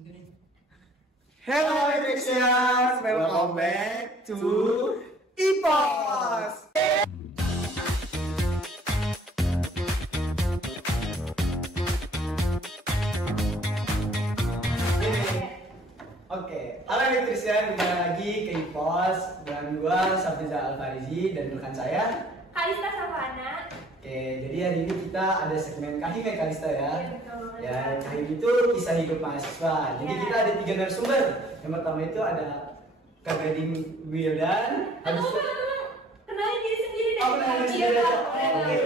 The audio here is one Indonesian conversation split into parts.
Hello Electricians, welcome back to IPOS. Oke, halo Electrician, kembali lagi ke IPOS dengan gua Safrizal Alfarizi dan rekan saya Kalista Savana. Oke, jadi hari ini kita ada segmen Kahim ya Kalista ya. Iya, betul. Ya, Kahim itu kisah hidup mahasiswa. Jadi kita ada 3 narasumber. Yang pertama itu ada Kak Gading Wildan. Habis itu Kenalin diri sendiri deh. Oh, kenalin diri sendiri. Oke, boleh.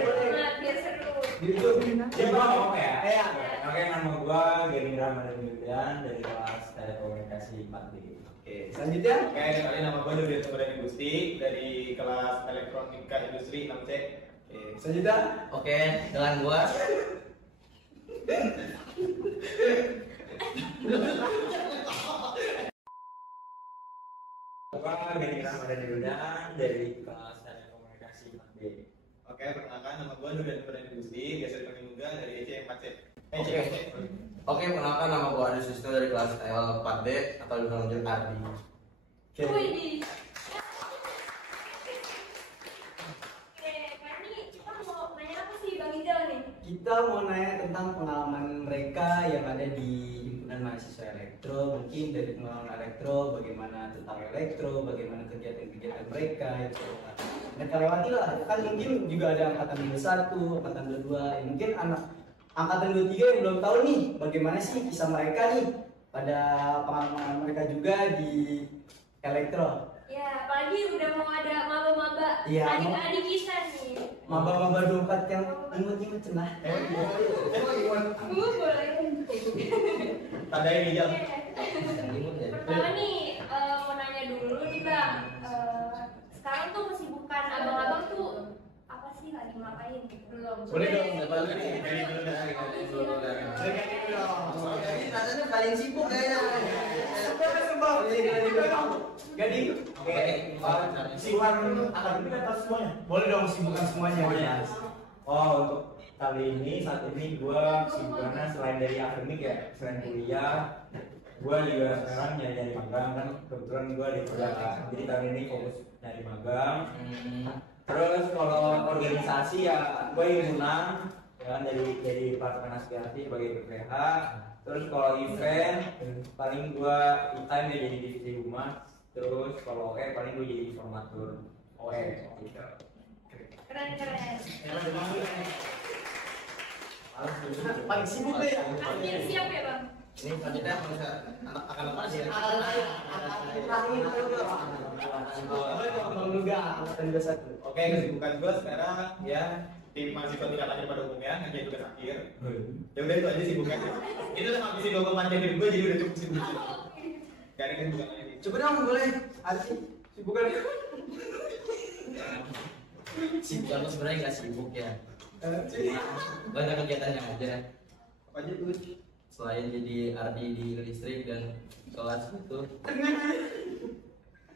Biar seru. itu Jadi gua ngomong ya? Iya. Oke, nama gua Gading Ramadan Wildan dari kelas Telekomunikasi 4D. Oke, selanjutnya Oke, kenalin nama gue Dodi Tumorani Gusti dari kelas Elektronika Industri 6C. Oke, selanjutnya Oke, dengan gua Gua Gading Ramadan Wildan dari kelas Telekomunikasi 4D. Oke, perkenalkan nama gue Dodi Tumorani Gusti, biasa dipanggil juga dari EC 4C. Oke, perkenalkan nama gua Adi Susto dari kelas TL 4D atau dipanggil Ardi. Oke. Wih, di. Oke, Kak, ini kita mau nanya apa sih Bang Ijal nih? Kita mau nanya tentang pengalaman mereka yang ada di himpunan mahasiswa elektro. Mungkin dari pengalaman elektro, bagaimana tentang elektro, bagaimana kegiatan-kegiatan mereka itu mereka lewati lah. Kan mungkin juga ada angkatan 21, angkatan 22, ya mungkin anak angkatan 23 yang belum tahu nih bagaimana sih kisah mereka nih pada pengalaman mereka juga di elektro. Ya, apalagi udah mau ada maba-maba Iya, adik-adik kita nih. Maba-maba 24 yang imut-imut cenah. Boleh. Tanda ini jam. Yang imut ya. Pertama nih, mau nanya dulu nih Bang. Sekarang tuh kesibukan abang-abang tuh apa sih lagi ngapain? Belum. Boleh dong, Siapa lagi nih? Dari dulu dah. Ini rasanya paling sibuk kayaknya. Gading, Siwan akademik atau semuanya? boleh dong sibukan semuanya. Yes. Oh, untuk kali ini saat ini gua kesibukannya selain dari akademik ya, selain kuliah, gua juga sekarang nyari magang kan. Kebetulan gua di perdagangan, jadi tahun ini fokus nyari magang. Terus kalau organisasi ya gua himpunan ya kan, dari departemen aspirasi sebagai PPH. Terus kalau event paling gua e-time ya jadi divisi humas. Terus kalau paling gua jadi informatur. Gitu. Keren-keren. Paling sibuk deh ya. Akhir siap ya Bang? Ini selanjutnya akan apa sih? Bang Nuga, angkatan 21. Oke, kesibukan gue sekarang ya tim mahasiswa tingkat akhir pada umumnya, ngerjain tugas akhir. Ya udah itu aja sibuknya. Itu udah ngabisin 24 jam hidup gue, jadi udah cukup sibuk. Gak ada kesibukan lagi. Coba dong boleh. Arsi, sibukan. Sibuk aku sebenarnya nggak sibuk ya. Arsi. Banyak kegiatan yang aja. Apa aja tuh? Selain jadi Ardi di listrik dan kelas itu,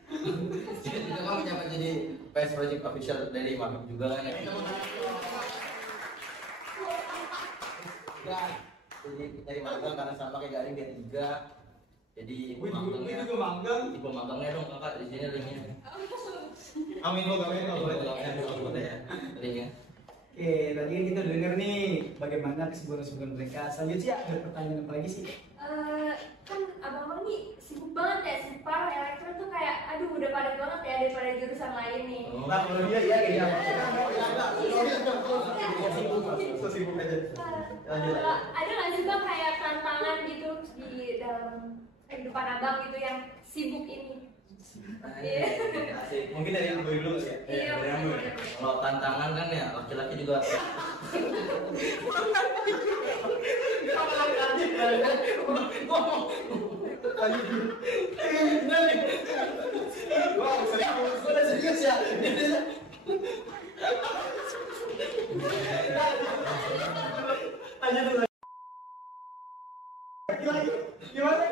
juga kamu menjabat jadi PS Project Official dari Mabuk juga kan ya. Ya, jadi dari magang karena sama kayak Garing dia 3. Jadi magangnya, juga magang. tipe magangnya dong kakak di sini linknya. Amin lo gawe lo boleh. Boleh ya, linknya. Oke, tadi kan kita denger nih bagaimana kesibukan-kesibukan mereka. Selanjutnya ada pertanyaan apa lagi sih? Kan abang-abang nih sibuk banget ya, si par elektro tuh kayak aduh udah padat banget ya daripada jurusan lain nih. Nah, kalau dia ya kayak Sesibuk aja. Lanjut. Ada nggak sih Bang kayak tantangan gitu di dalam kehidupan abang gitu yang sibuk ini? Iya. Mungkin dari yang dulu ya. Iya, Dari yang dulu. bener. Kalau tantangan kan ya laki-laki juga. Wow, serius ya? Lanjut dulu. Gimana?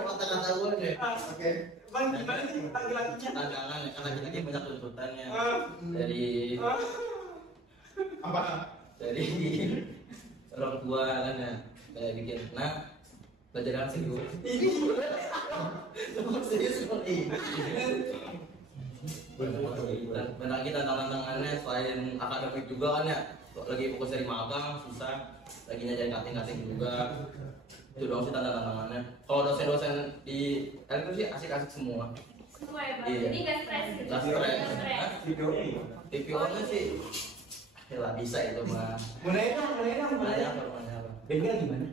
Kata-kata gue deh. Oke. Bang, gimana sih panggil lakinya? Tantangan karena kita banyak tuntutannya Ah. dari Apa? dari orang tua kan ya. kayak bikin. Nah, pelajaran serius. Ini lebih serius seperti ini. Dan lagi tantangannya selain akademik juga kan ya, lagi fokus dari magang susah, lagi ngajarin cutting juga. Itu doang sih tantangannya. Kalau dosen-dosen di elektro sih asik-asik semua. Semua ya, Bang. Iya. Jadi nggak stres gitu. Nggak stres. Videonya gimana? TPO-nya sih, ya bisa itu mah. Mulai dong. Mana apa? Bengkel gimana?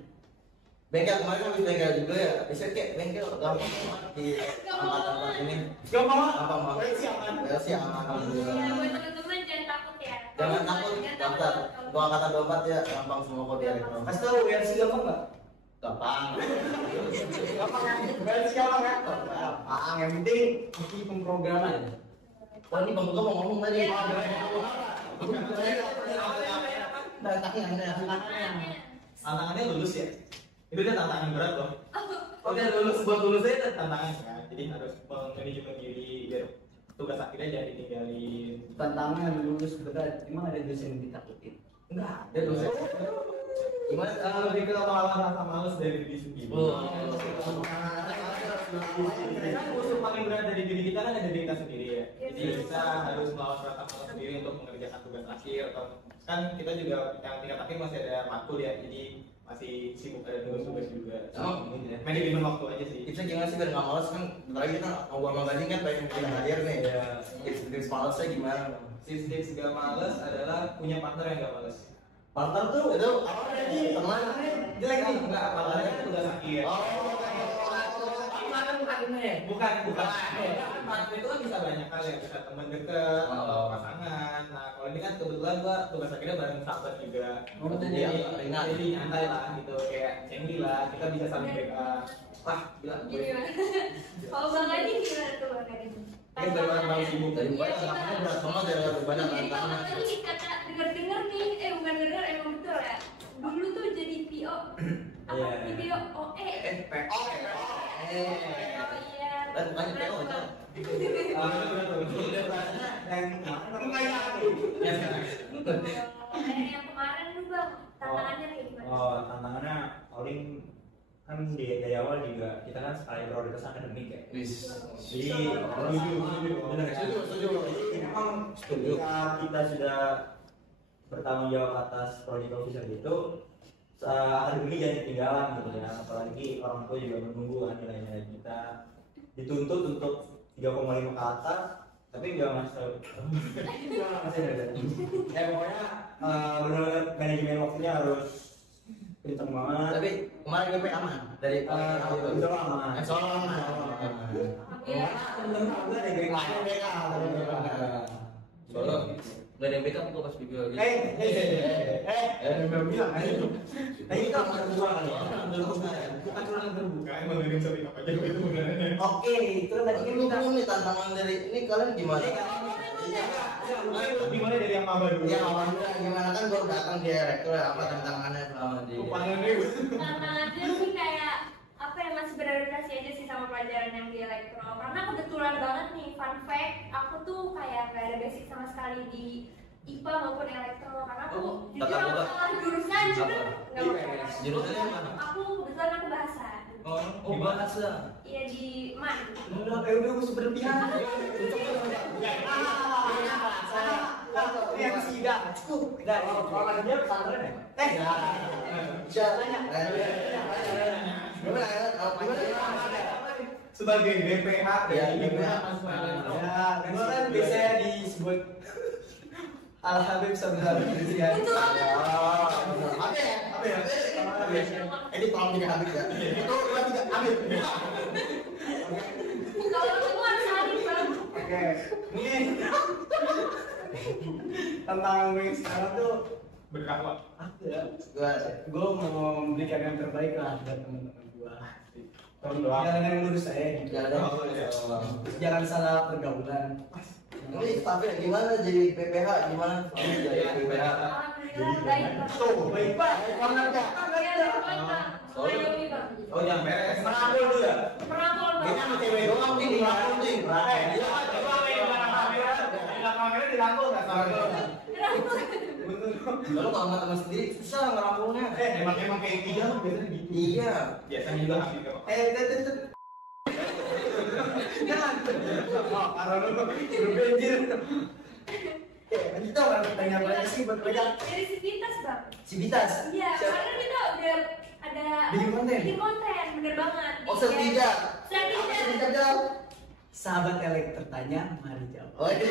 Bengkel kemarin habis bengkel juga ya. Bisa kayak bengkel gampang banget di angkatan ini. Gampang Gampang banget. Ya sih Iya, alhamdulillah. buat teman-teman jangan takut ya. Jangan takut daftar. Untuk angkatan 24 ya gampang semua kok di elektro. Kasih tahu URC gampang nggak? Gampang. Gampang ya. URC gampang ya. Yang penting di pemrograman. Wah ini bang Buka mau ngomong tadi. Tantangannya lulus ya. Itu udah tantangan berat loh. Oke lulus buat lulus aja. Tantangan kan. Jadi harus manajemen diri biar tugas akhirnya jangan ditinggalin. Tantangan lulus berat. Emang ada dosen yang ditakutin? Enggak ada dosen. Gimana? Lebih ke melawan rasa malas dari diri sendiri. Kan musuh paling berat dari diri kita kan ada diri kita sendiri ya. Jadi kita harus melawan rasa malas sendiri untuk mengerjakan tugas akhir atau kan kita juga yang tingkat akhir masih ada matkul ya. Jadi masih sibuk ada tugas-tugas juga. Manajemen waktu aja sih. Tipsnya gimana sih biar nggak malas kan? Bentar lagi kita ngobrol sama Gading kan pengen kita hadir nih. Ya. Tips malesnya gimana? Tips gak males adalah punya partner yang gak males. Partner tuh itu apa tadi? Teman Jelek nih, enggak partnernya kan tugas akhir. Bukan. Partner itu kan bisa banyak hal ya, bisa teman dekat atau pasangan. Nah, kalau ini kan kebetulan gua tugas akhirnya bareng sahabat juga. Jadi ringan. Jadi nyantai lah gitu, kayak cengli lah. Kita bisa saling backup. Wah, bilang gue. Gimana? Kalau Bang Adi gimana tuh Bang Adi? Ini dari orang sibuk dari Iya, banyak tantangannya berat banget dari banyak Jadi kalau tantangan. tadi kata dengar-dengar nih, bukan dengar emang betul ya. Dulu tuh jadi PO apa Iya. video OE. PO. Oh iya. Dan bukannya PO itu. Yang kemarin tuh Bang, tantangannya kayak gimana? Oh, tantangannya paling kan dari awal juga kita kan sekali prioritas akademik ya. Wis. Jadi benar ya? Setuju. Jadi memang ketika kita sudah bertanggung jawab atas proyek official itu, akademik jangan ketinggalan gitu ya. Apalagi orang tua juga menunggu kan nilai-nilai kita dituntut untuk 3,5 ke atas, tapi nggak masuk. Ya pokoknya benar-benar manajemen waktunya harus kenceng banget. Tapi kemarin GP aman dari Insya Allah aman. Insya Allah aman. Iya. Alhamdulillah ada yang lain BK. Soalnya nggak ada yang backup kok pas video gitu. Belum bilang kan? Nah ini kan terbuka kan ya? Aturan terbuka, emang dari bisa pick up aja itu sebenarnya. Oke, terus tadi kan kita Ini tantangan dari ini kalian gimana? Gimana dari yang maba dulu? Ya alhamdulillah gimana kan baru datang di rektor apa tantangannya selama di. Panggil ribut. Tantangannya sih kayak apa ya, masih beradaptasi aja sih sama pelajaran yang di elektro. Karena kebetulan banget nih, fun fact, aku tuh kayak gak ada basic sama sekali di IPA maupun elektro. Karena aku jujur tata aku boga. salah jurusan juga nggak mau. Jurusannya mana? Aku kebetulan aku bahasa. Oh bahasa. Iya di MAN. udah gue berlebihan. Ini yang sidang. Cukup. Dan kalau dia pesantren ya. Sebagai BPH Ya, gimana BPH. Mas? Ya, gue kan biasanya disebut Al Habib Sabda ya. Apa ya? Ini tolong tidak habis ya. Itu tidak habis. Kalau kamu harus salib Bang. Oke, ini tentang gue sekarang tuh Berdakwah. gue mau memberikan yang terbaik lah buat teman-teman gue. Tolong doa. Jangan yang lurus saya gitu. Jangan salah pergaulan. Ini tapi gimana jadi PPH? Gimana jadi PPH? Alhamdulillah baik Bang. Tuh, baik pak. Iya, baik Bang. Mengayomi Bang. Oh jangan beres. Merangkul dulu ya? Merangkul Bang. Ini sama cewek doang nih di merangkul nih. Iya, coba yang belakang kamera dirangkul nggak sama Merangkul. Kalau nggak teman sendiri susah ngerangkulnya. Emang kayak gitu biasanya gitu. Iya. Biasanya juga hampir kok. Jangan. Oh, karena lu berbenjir. Nanti tahu kan pertanyaan apa sih buat banyak Dari Civitas bang. Civitas. Iya, karena kita udah ada Bikin konten? Bikin konten, bener banget. Oh setidak. Setidak. jawab. Sahabat Elek tertanya, mari jawab. Oh iya.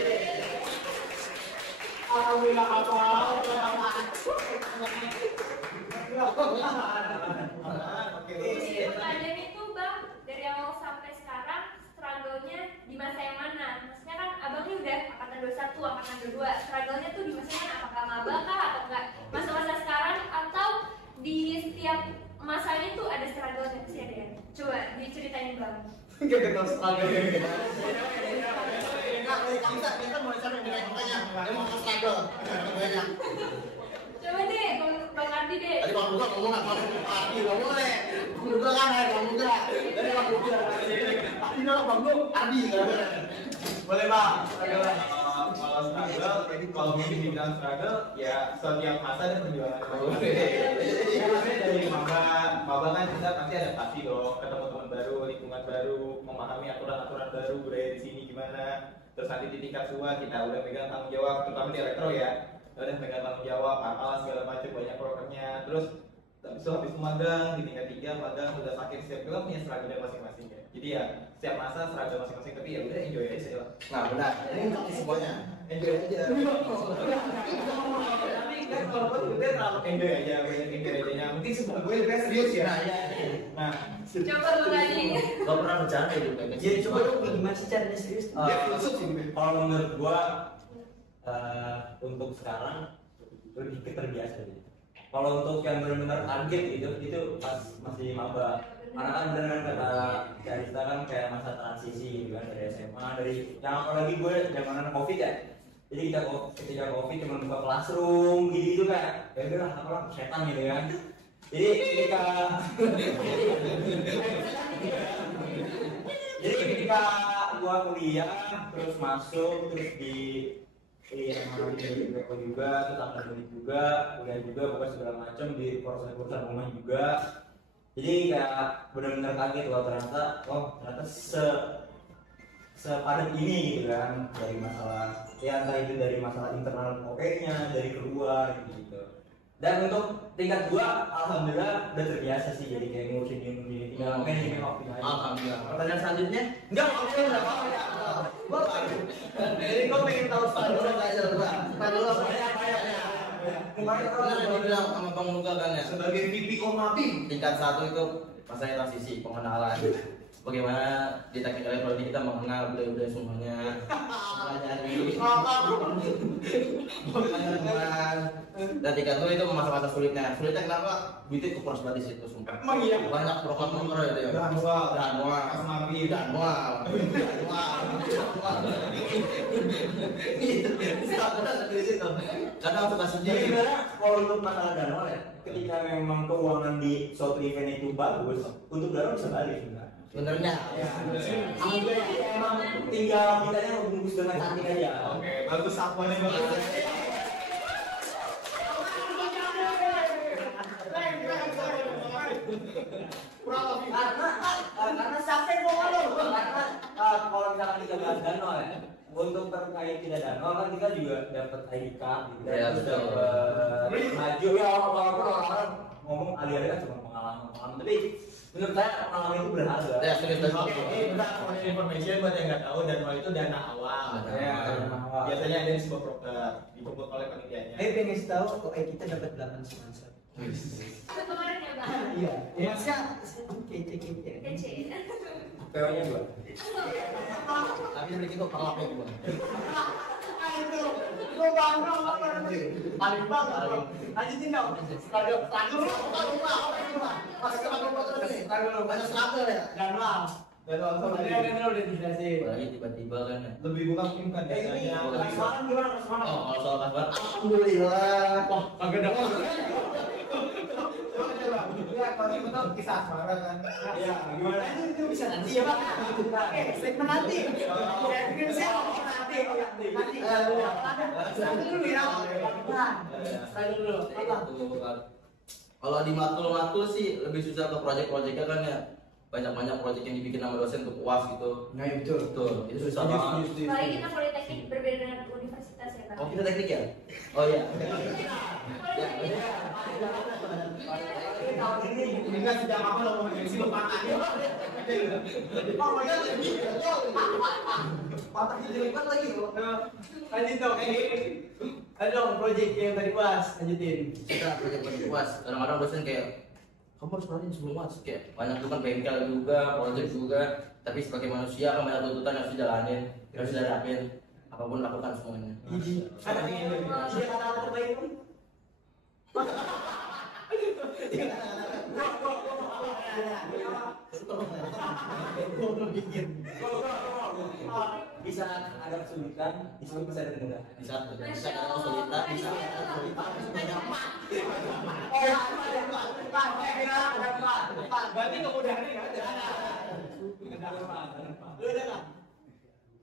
Alhamdulillah apa? Oke. Pertanyaan itu bang, dari awal sampai sekarang struggle-nya di masa yang mana? Maksudnya kan abangnya udah angkatan 21, angkatan 22. Struggle-nya tuh di masa yang mana? Apakah maba kah atau enggak? Masa-masa sekarang atau di setiap masanya tuh ada struggle-nya pasti ada ya? Coba diceritain bang. Gak tahu struggle gitu. Coba deh, bang Ardi deh. Tadi Bang Buka ngomong nggak mau Ardi, nggak boleh. Bang Buka kan ya, Bang Buka. Tadi Bang Buka. Ardi nggak Bang Buka, Ardi nggak boleh. Boleh bang. Kalau struggle, kalau mungkin dibilang struggle, ya setiap masa ada perjuangan. Ya, maksudnya dari maba kan kita pasti adaptasi dong, ketemu teman baru, lingkungan baru, memahami aturan-aturan baru, budaya di sini gimana. Terus nanti di tingkat tua kita udah pegang tanggung jawab, terutama di elektro ya. Udah pegang tanggung jawab, apalah segala macam, banyak programnya. Terus habis magang di tingkat 3 magang udah sakit, setiap juga punya struggle masing-masing ya. Jadi ya setiap masa struggle masing-masing, tapi ya udah enjoy aja lah. Nah benar, ini untuk semuanya. Enjoy aja. Tapi kan kalau gue terlalu enjoy aja, banyak enjoy aja. Mungkin sebelum gue lebih serius ya. Nah, Coba bang Ardi. Gak pernah bercanda hidup kayak Jadi gitu. coba dong gimana sih caranya serius? Kalau menurut gua untuk sekarang lebih ke terbiasa gitu. Kalau untuk yang benar-benar target itu pas masih maba. Karena kan benar kata Carita kan kayak masa transisi gitu kan dari SMA, dari yang apalagi gue zamanan Covid ya. Jadi ketika Covid cuma buka classroom gitu kayak ya udah apalah setan gitu kan. Jadi ketika gua kuliah terus masuk terus di di Beko juga, terus akademik juga, kuliah juga, pokoknya segala macam di perusahaan rumah juga. Jadi kayak benar-benar kaget loh ternyata sepadat ini gitu kan, dari masalah ya entah itu dari masalah internal OP-nya, dari keluar gitu. Dan untuk tingkat 2 alhamdulillah udah terbiasa sih, jadi kayak ngurusin ini tinggal manajemen waktu aja. Alhamdulillah. Pertanyaan selanjutnya? Enggak apa-apa ya. Jadi gue pengen tahu Dulu aja dulu. Dulu Kemarin Benar yang dibilang sama Bang Luka kan ya. sebagai VP Komabi. Tingkat 1 itu masa transisi pengenalan. Bagaimana di teknik elektronik kita mengenal budaya-budaya semuanya, pelajari teman. Dan tingkat 2 itu masa-masa sulitnya. Sulitnya kenapa? Duitnya kekuras banget di situ sumpah. Emang iya? Banyak program itu ya. Danwa. Komabi. Karena aku kasih Jadi sebenarnya kalau untuk masalah danau ya, ketika memang keuangan di suatu event itu bagus, untuk danau bisa balik sebenarnya. sebenarnya. Emang tinggal kitanya menunggu dengan cantik aja. Oke, bagus akuannya bagus. karena sampai mau karena kalau misalkan kita bahas danau ya, untuk terkait tidak danau kan kita juga dapat ID card gitu, Ya, terus betul. dapat maju ya walaupun orang-orang ngomong alih-alih kan cuma pengalaman, tapi menurut saya pengalaman itu berharga. Ya, serius. Oke, ini bentar for information buat yang nggak tahu, danwa itu dana awal. Ya, Biasanya ada di sebuah program dikumpul oleh panitianya. pengen kasih tahu kok kita dapat 8 sponsor. Kemarin ya bang. Iya, maksudnya kece-kece. Kece. PO-nya 2. Tapi dari itu pelaknya gua. Gue bangga paling bangga. Lanjutin dong. Banyak struggle ya. Dan langsung Tadi kan udah dijelasin. Apalagi tiba-tiba kan ya. lebih bukan mungkin kan biasanya. Sekarang gimana? Oh, kalau soal kasbar, alhamdulillah. Wah, kagak ada. kalau itu tuh kisah asmara kan. Iya, gimana? Itu bisa nanti ya Pak. Oke, statement nanti. Saya bikin saya nanti. Nanti. Nanti dulu ya. Nanti dulu. Apa? Kalau di matkul sih lebih susah ke proyek-proyeknya kan ya. Banyak proyek yang dibikin sama dosen untuk UAS gitu. Nah, iya, betul. Betul, itu susah banget. Apalagi kita politeknik berbeda dengan universitas ya Pak. Oh, kita teknik ya? Oh iya. Tahun ini enggak sejak apa lo mau ngisi lo patah. Oh my god. Patah jelek banget lagi. Lanjut dong. Ada dong project yang tadi UAS, lanjutin. Kita proyek UAS. Kadang-kadang dosen kayak kamu harus perhatiin sebelum UAS kayak banyak tuh kan bengkel juga, proyek juga. Tapi sebagai manusia kan banyak tuntutan yang harus dijalanin, harus dihadapin. Apapun lakukan semuanya. Ada kata-kata terbaik tuh. Bisa ada kesulitan, bisa ada kemudahan. Di saat ada kesulitan, di saat ada kesulitan. Berarti kemudahannya enggak ada. Lu ada nggak?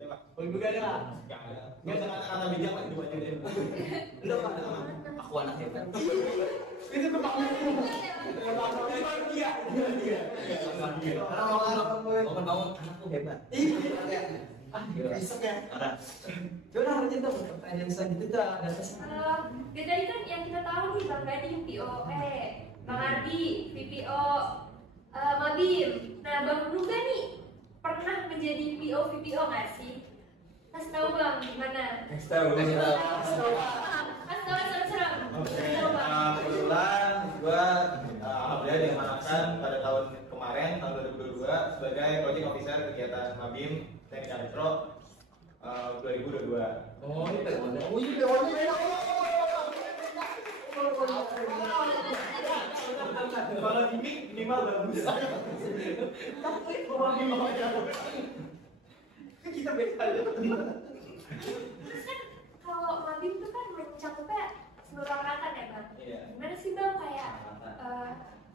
Coba. Oh, ibu gak ada nggak? Enggak ada. Enggak usah kata-kata bijak Pak, itu aja deh. Lu apa? Aku anak hebat. Itu kebanggaan. Dia. Bangun, anakku hebat. Besok ya. Parah. Coba lanjut dong pertanyaan selanjutnya ada apa sih? Dari tadi kan yang kita tahu nih Bang Gading POE, Bang Ardi VPO, Mabim. Nah Bang Nuga nih pernah menjadi PO VPO nggak sih? Kasih tahu Bang gimana? Next tahu. Kasih tahu serem-serem. Kasih tahu Bang. Kebetulan gua alhamdulillah diamanahkan pada tahun kemarin tahun 2022 sebagai project officer kegiatan Mabim Teknik Elektro 2022. Oh, ini pegonnya. Oh iya, pewannya. Kalau di mic minimal bagus. Kita beda aja. Terus kan kalau Mabim tuh kan mencakupnya seluruh angkatan ya Bang. Iya. Gimana sih Bang kayak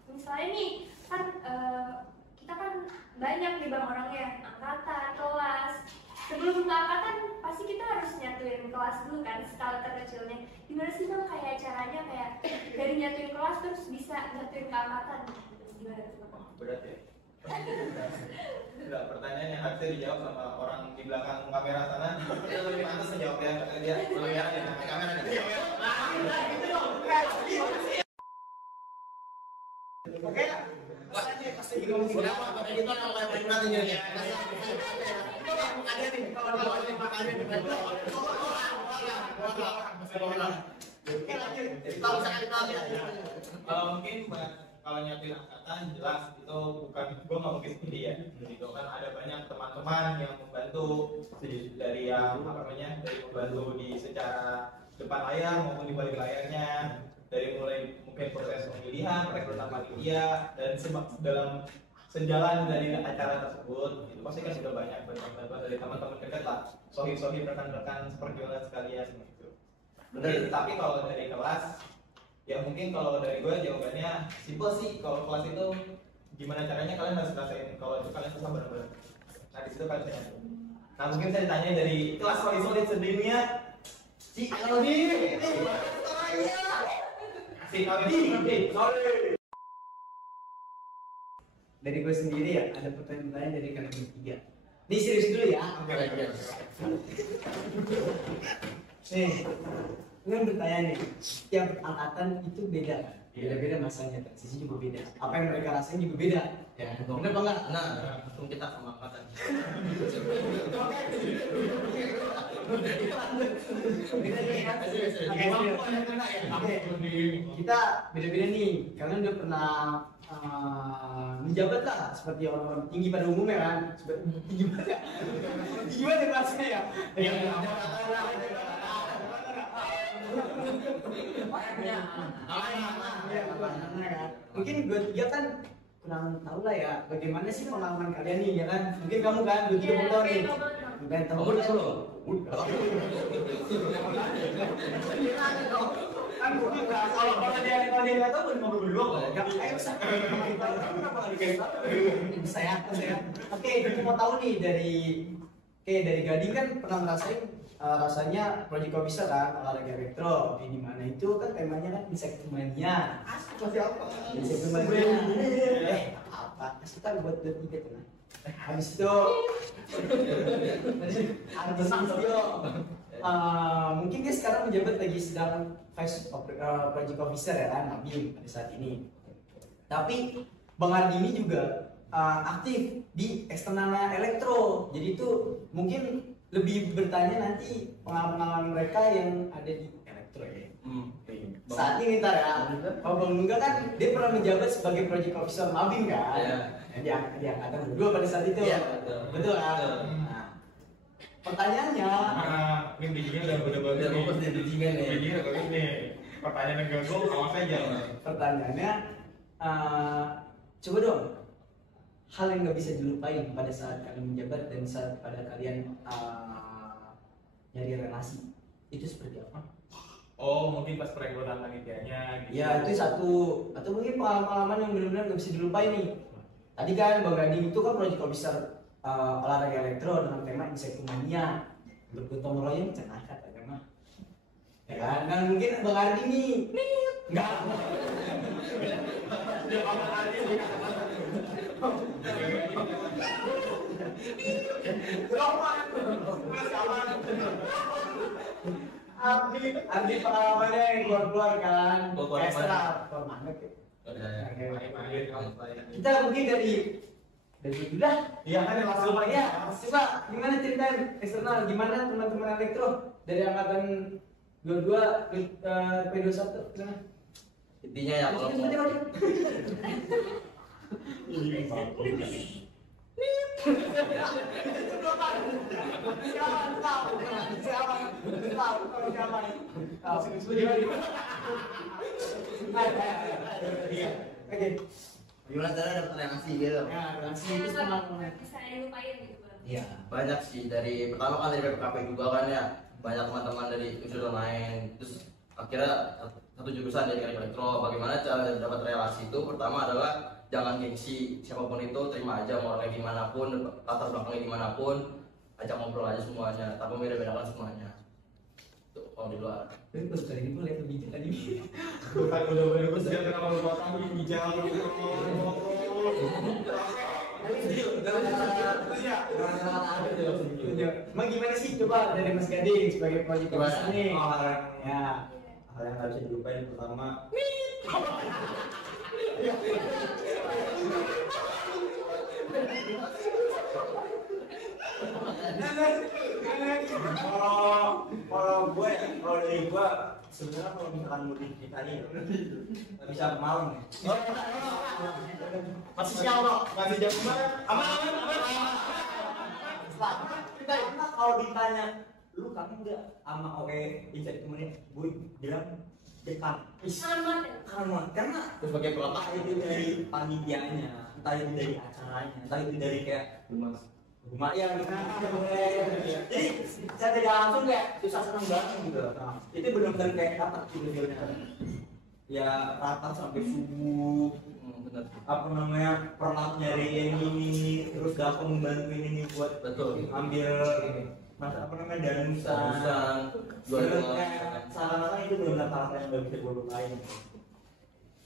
misalnya nih kan kita kan banyak nih Bang orangnya angkatan, kelas. Sebelum ke angkatan pasti kita harus nyatuin kelas dulu kan skala terkecilnya. Gimana sih Bang kayak caranya kayak dari nyatuin kelas terus bisa nyatuin ke angkatan? Gimana tuh Bang? Berat ya. Enggak, pertanyaan yang harusnya dijawab sama orang di belakang kamera sana. Dia lebih pantas menjawabnya, karena dia lebih enak ya pakai kamera nih. Oke. Pasti ngomong Kenapa? Karena kita kalau kayak peringkat ini ya. ada nih kalau ada makannya Mungkin kalau nyatuin angkatan jelas itu bukan gue nggak mungkin sendiri ya. Gitu kan ada banyak teman-teman yang membantu dari yang apa namanya dari membantu di secara depan layar maupun di balik layarnya, dari mulai mungkin proses pemilihan, rekrutan panitia dan dalam sejalan dari acara tersebut itu pasti kan sudah banyak bantuan dari teman-teman dekat lah, sohib-sohib rekan-rekan seperjuangan sekalian gitu. Benar. Tapi kalau dari kelas ya mungkin kalau dari gue jawabannya simpel sih. Kalau kelas itu gimana caranya kalian harus rasain kalau itu kalian susah benar-benar. Nah di situ kalian bisa nyatu. Nah mungkin saya ditanya dari kelas solid sedunia si Aldi. Si Aldi. Sorry. dari gue sendiri ya ada pertanyaan dari kalian bertiga. Nih serius dulu ya. Nih, gue bertanya nih, tiap angkatan itu beda kan? Beda-beda masanya, transisi juga beda. Apa yang mereka rasain juga beda. Ya, bener apa enggak? Nah, untung kita sama angkatan. Kita beda-beda nih. Kalian udah pernah menjabat lah seperti orang-orang tinggi pada umumnya kan? Tinggi banget. Tinggi banget rasanya ya. Mungkin gue tiga kan kurang tahu lah ya bagaimana sih pengalaman kalian nih ya kan? Mungkin kamu kan gue tiga motor nih. Bukan tahu Kamu udah belum? Kan gue bilang kalau dia nggak tahu gue berdua kok. Ayo kenapa nggak dikasih tahu? Saya. Oke, gue mau tahu nih dari Gading kan pernah ngerasain rasanya project officer kan olahraga elektro di mana itu kan temanya kan insektomania. Masih apa? Insektomania. Apa? Kita buat tiket kan. Habis itu mungkin dia sekarang menjabat lagi sedang vice project officer ya kan, Nabil pada saat ini. Tapi Bang Ardi ini juga aktif di eksternalnya elektro. Jadi itu mungkin lebih bertanya nanti pengalaman mereka yang ada di elektro ya. Saat ini ntar ya, kalau Bang Nungga kan dia pernah menjabat sebagai project officer Mabim kan. Iya. Dia angkatan berdua pada saat itu. Iya, Betul kan? Nah, pertanyaannya, Ini bijinya udah bagus Udah fokus di bridgingan nih. Bijinya bagus nih. Pertanyaan yang gagal, awas aja. pertanyaannya coba dong hal yang nggak bisa dilupain pada saat kalian menjabat dan saat pada kalian nyari relasi itu seperti apa? Oh, mungkin pas perekrutan panitianya gitu. Ya itu satu, atau mungkin pengalaman yang benar-benar nggak bisa dilupain nih. Tadi kan Bang Gading itu kan project officer olahraga elektro dengan tema insektomania, bergotong royong cenah kata tema. Ya kan, nah, mungkin Bang Ardi nih, nggak. Abdi pengalamannya yang keluar kan, ekstra, banget ya. Kita mungkin dari udah, Iya kan yang langsung ya, coba gimana ceritain eksternal, gimana teman-teman elektro dari angkatan 22 P21 gimana? Intinya ya kalau Oke. gimana cara dapat relasi gitu. Ya, relasi itu sama. Bisa lupain gitu Bang. Iya. Banyak sih, dari pertama kan dari PPKP juga kan ya, banyak teman-teman dari unsur lain, terus akhirnya satu jurusan dari elektro. Bagaimana cara dapat relasi itu? Pertama adalah jangan gengsi, siapapun itu terima aja, mau orangnya gimana pun, latar belakangnya gimana pun, ajak ngobrol aja semuanya, tapi beda-bedakan semuanya. Tuh kalau di luar. Tapi pas kali ini gue lihat lebih tadi. bukan udah bagus dia kenapa lu potong hijau. Emang gimana sih coba dari Mas Gading sebagai project Gimana? officer nih? Ya. Hal yang nggak bisa dilupain pertama kalau dari gue sebenarnya kalau misalkan mudik kita nih nggak bisa malam nih. Masih siang kok, masih jam berapa? Aman. Karena kalau ditanya lu kangen nggak sama oke bisa ditemenin, gue bilang dekat. Aman ya? Karena Terus pakai pelapa. entah itu dari panitianya, entah itu dari acaranya, entah itu dari kayak rumah ya gitu. Jadi saya tidak langsung kayak susah senang banget gitu. Nah, itu benar-benar kayak rapat gitu filmnya. Ya rapat sampai subuh. Bener. Apa namanya pernah nyariin ini terus datang membantuin ini buat Betul. ambil masa apa namanya danusan. Danusan, Kayak saran-saran itu benar-benar hal yang nggak bisa gue lupain.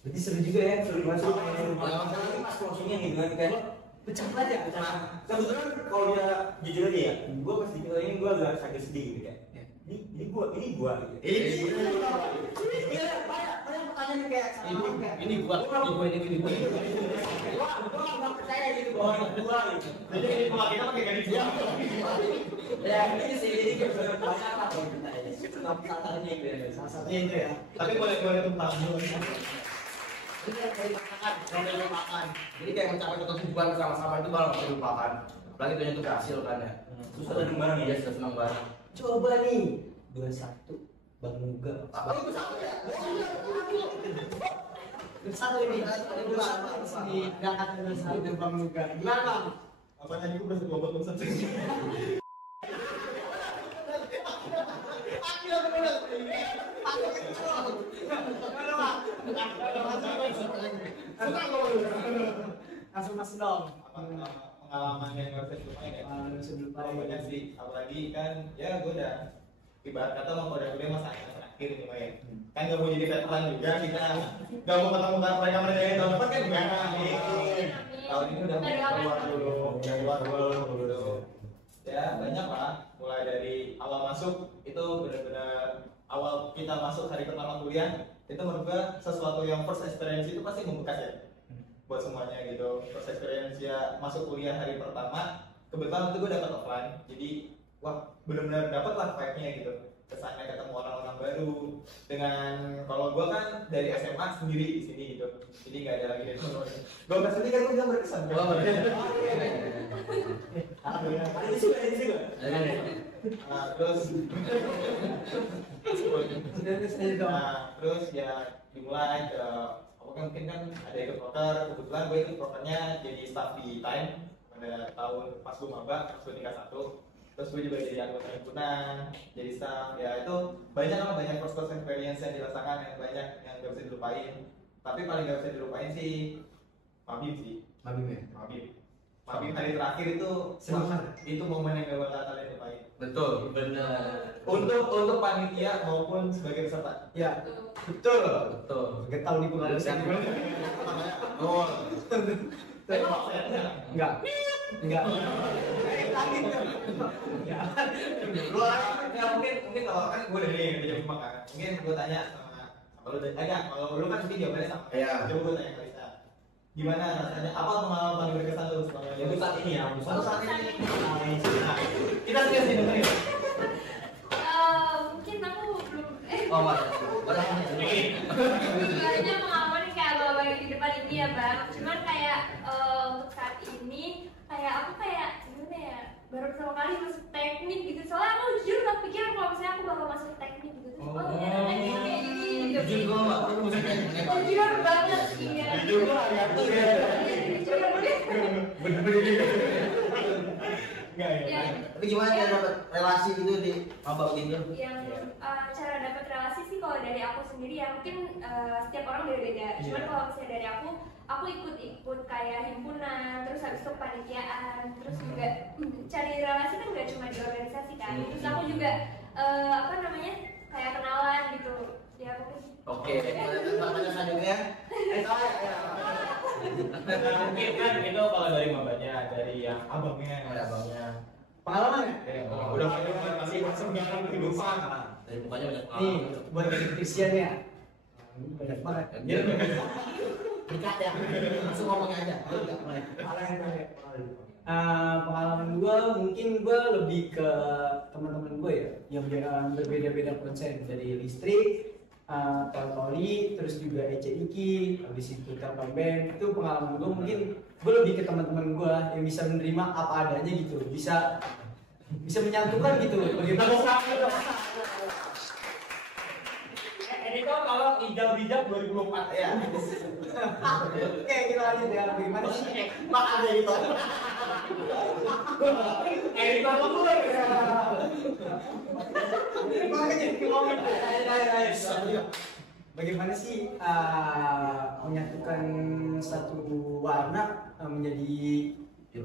Berarti seru juga ya, seru banget. Apalagi pas closingnya gitu kan kayak pecah aja. Nah, kebetulan kalau dia jujur aja ya, gue pas dikirain gue agak sakit sedih gitu ya. Ini gua gitu. Iya, banyak pertanyaan kayak Ini gua. Gua nggak percaya gitu bahwa ini gua gitu. Jadi ini kalau kita pakai garis dia. Ya ini sih ini kayak banyak lah kalau kita ya. Tapi salahnya gitu ya. Salah satunya itu ya. Tapi boleh tumpah dulu. Ini kayak makan. Jadi kayak mencapai suatu tujuan bersama-sama itu kalau nggak dilupakan. Apalagi tujuan itu berhasil kan ya. Susah seneng bareng ya. Iya, sudah senang bareng. Coba nih 21 Bang Nuga. Satu ini, di berangkat dari satu Bang Nuga. Gimana Bang? Apa tadi gue berasa gua buat Langsung masuk dong. Pengalaman yang nggak bisa dilupain ya. Kalau banyak sih, apalagi kan ya gue udah ibarat kata mau pada kuliah masa akhir nih Pak ya. Kan gak mau jadi veteran juga kita, gak mau ketemu mereka yang tahun depan kan enggak. Tahun ini udah keluar dulu. Ya banyak lah, mulai dari awal masuk itu benar-benar awal kita masuk hari pertama kuliah itu menurut gue sesuatu yang first experience itu pasti membekas ya buat semuanya gitu. First experience ya masuk kuliah hari pertama kebetulan itu gue dapat offline, jadi wah benar-benar dapat lah vibe-nya gitu, kesannya ketemu orang-orang baru dengan kalau gue kan dari SMA sendiri di sini gitu, jadi nggak ada lagi dari sono. Gue sendiri kan gue bilang berkesan kan. Ada di juga. Nah, terus terus ya dimulai ke apa kan mungkin kan ada ikut proker, kebetulan gue ikut prokernya jadi staff di Time pada tahun pas gue maba, pas gue tingkat 1. Terus gue juga jadi anggota himpunan, jadi staff, ya itu banyak first experience yang dirasakan, yang banyak yang gak bisa dilupain. Tapi paling gak bisa dilupain sih Mabim sih. Mabim hari terakhir itu itu momen yang gak bakal kalian lupain. Betul, benar. Untuk panitia maupun sebagai peserta. Ya, betul. Betul. Getau di pulau Besar. Oh. Enggak. Ya mungkin kalau kan gue dari Jawa kan, mungkin gue tanya sama lu dari kalau lu kan mungkin jawabannya sama. Iya. Coba gue tanya ke Lisa. Gimana rasanya? Apa pengalaman paling berkesan lu selama Untuk saat ini ya, saat ini. Nah, kita serius nih dengerin. Mungkin aku belum Oh, Mas. sebenarnya pengalaman kayak abang-abang yang di depan ini ya bang. Cuman kayak untuk saat ini kayak aku kayak gimana ya, baru pertama kali masuk teknik gitu. Soalnya aku jujur gak pikir kalau misalnya aku bakal masuk teknik gitu. Terus ternyata teknik kayak gini gitu. Jujur gue nggak tahu musik kayak gini. Jujur banget, iya. Jujur gue agak tuh ya. Jujur banget. Bener-bener. Enggak ya. Ya. Tapi gimana ya dapat relasi gitu di maba begini? Yang cara dapat relasi sih kalau dari aku sendiri ya mungkin setiap orang beda-beda. Cuman kalau misalnya dari aku ikut kayak himpunan, terus habis itu panitiaan, terus juga cari relasi kan nggak cuma di organisasi kan. Terus aku juga apa namanya kayak kenalan gitu. Ya mungkin. Oke, pertanyaan selanjutnya. Mungkin kan itu kalau dari mabanya, dari yang abangnya. Ada abangnya. Pengalaman ya? Udah masih dalam kehidupan. Dari mukanya banyak Nih, pengalaman. buat dari Christian ya. Banyak banget. Dekat ya. Langsung ngomong aja. Pengalaman gue mungkin gue lebih ke teman-teman gue ya yang berbeda-beda konsen, dari listrik, toli, terus juga ECIKI, habis itu telkom band. Itu pengalaman gue, mungkin gue lebih ke teman-teman gue yang bisa menerima apa adanya gitu, bisa menyatukan gitu. Bagaimana? Ini kok kalau hijab 2004 ya. Oke, kita lanjut ya. Bagaimana sih? Mak ada itu. Itu apa tuh? Makanya ngomong. Bagaimana sih menyatukan satu warna menjadi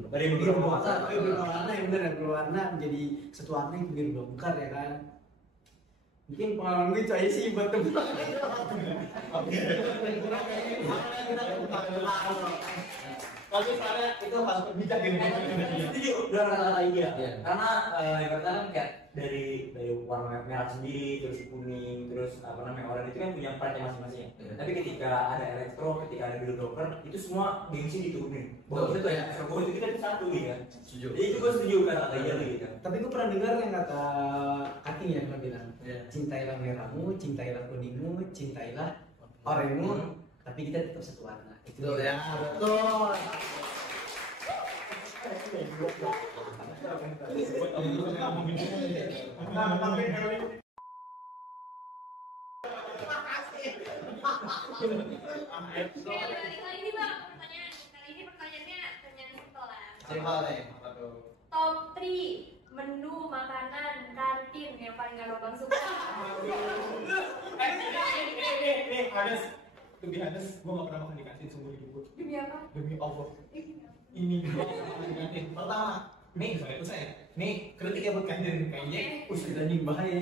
dari biru beberapa berwarna, yang benar berwarna menjadi satu warna yang biru bongkar ya kan? Mungkin pengalaman gue itu aja sih buat temen. Tapi soalnya itu harus bijak gini. Jadi udah rata-rata iya. Iya. Karena yang kata kan kayak dari warna merah sendiri, terus kuning, terus apa namanya oranye itu kan punya partnya masing-masing. Iya. Tapi ketika ada elektro, ketika ada biru doker, itu semua gengsi diturunin. Bahwa Betul. itu ya, bahwa itu kita satu gitu kan. Setuju. Jadi itu gue setuju kata iya gitu. Tapi gue pernah dengar yang kata Kating ya pernah bilang, Iya. cintailah merahmu, cintailah kuningmu, cintailah orangmu, tapi kita tetap satu warna. Betul ya, betul. Oke, balik kali ini bang pertanyaan. Kali ini pertanyaannya simpel lah. Simpel nih. Apa tuh? Top 3 menu makanan kantin yang paling gak Bang suka. Nih, Anes. To be honest, gue gak pernah makan di kantin seumur hidup gue. Demi apa? Demi Allah. Ini gue makan di kantin. Pertama, nih saya. Nih, kritiknya buat kantin kayaknya. Sudah nih bahaya.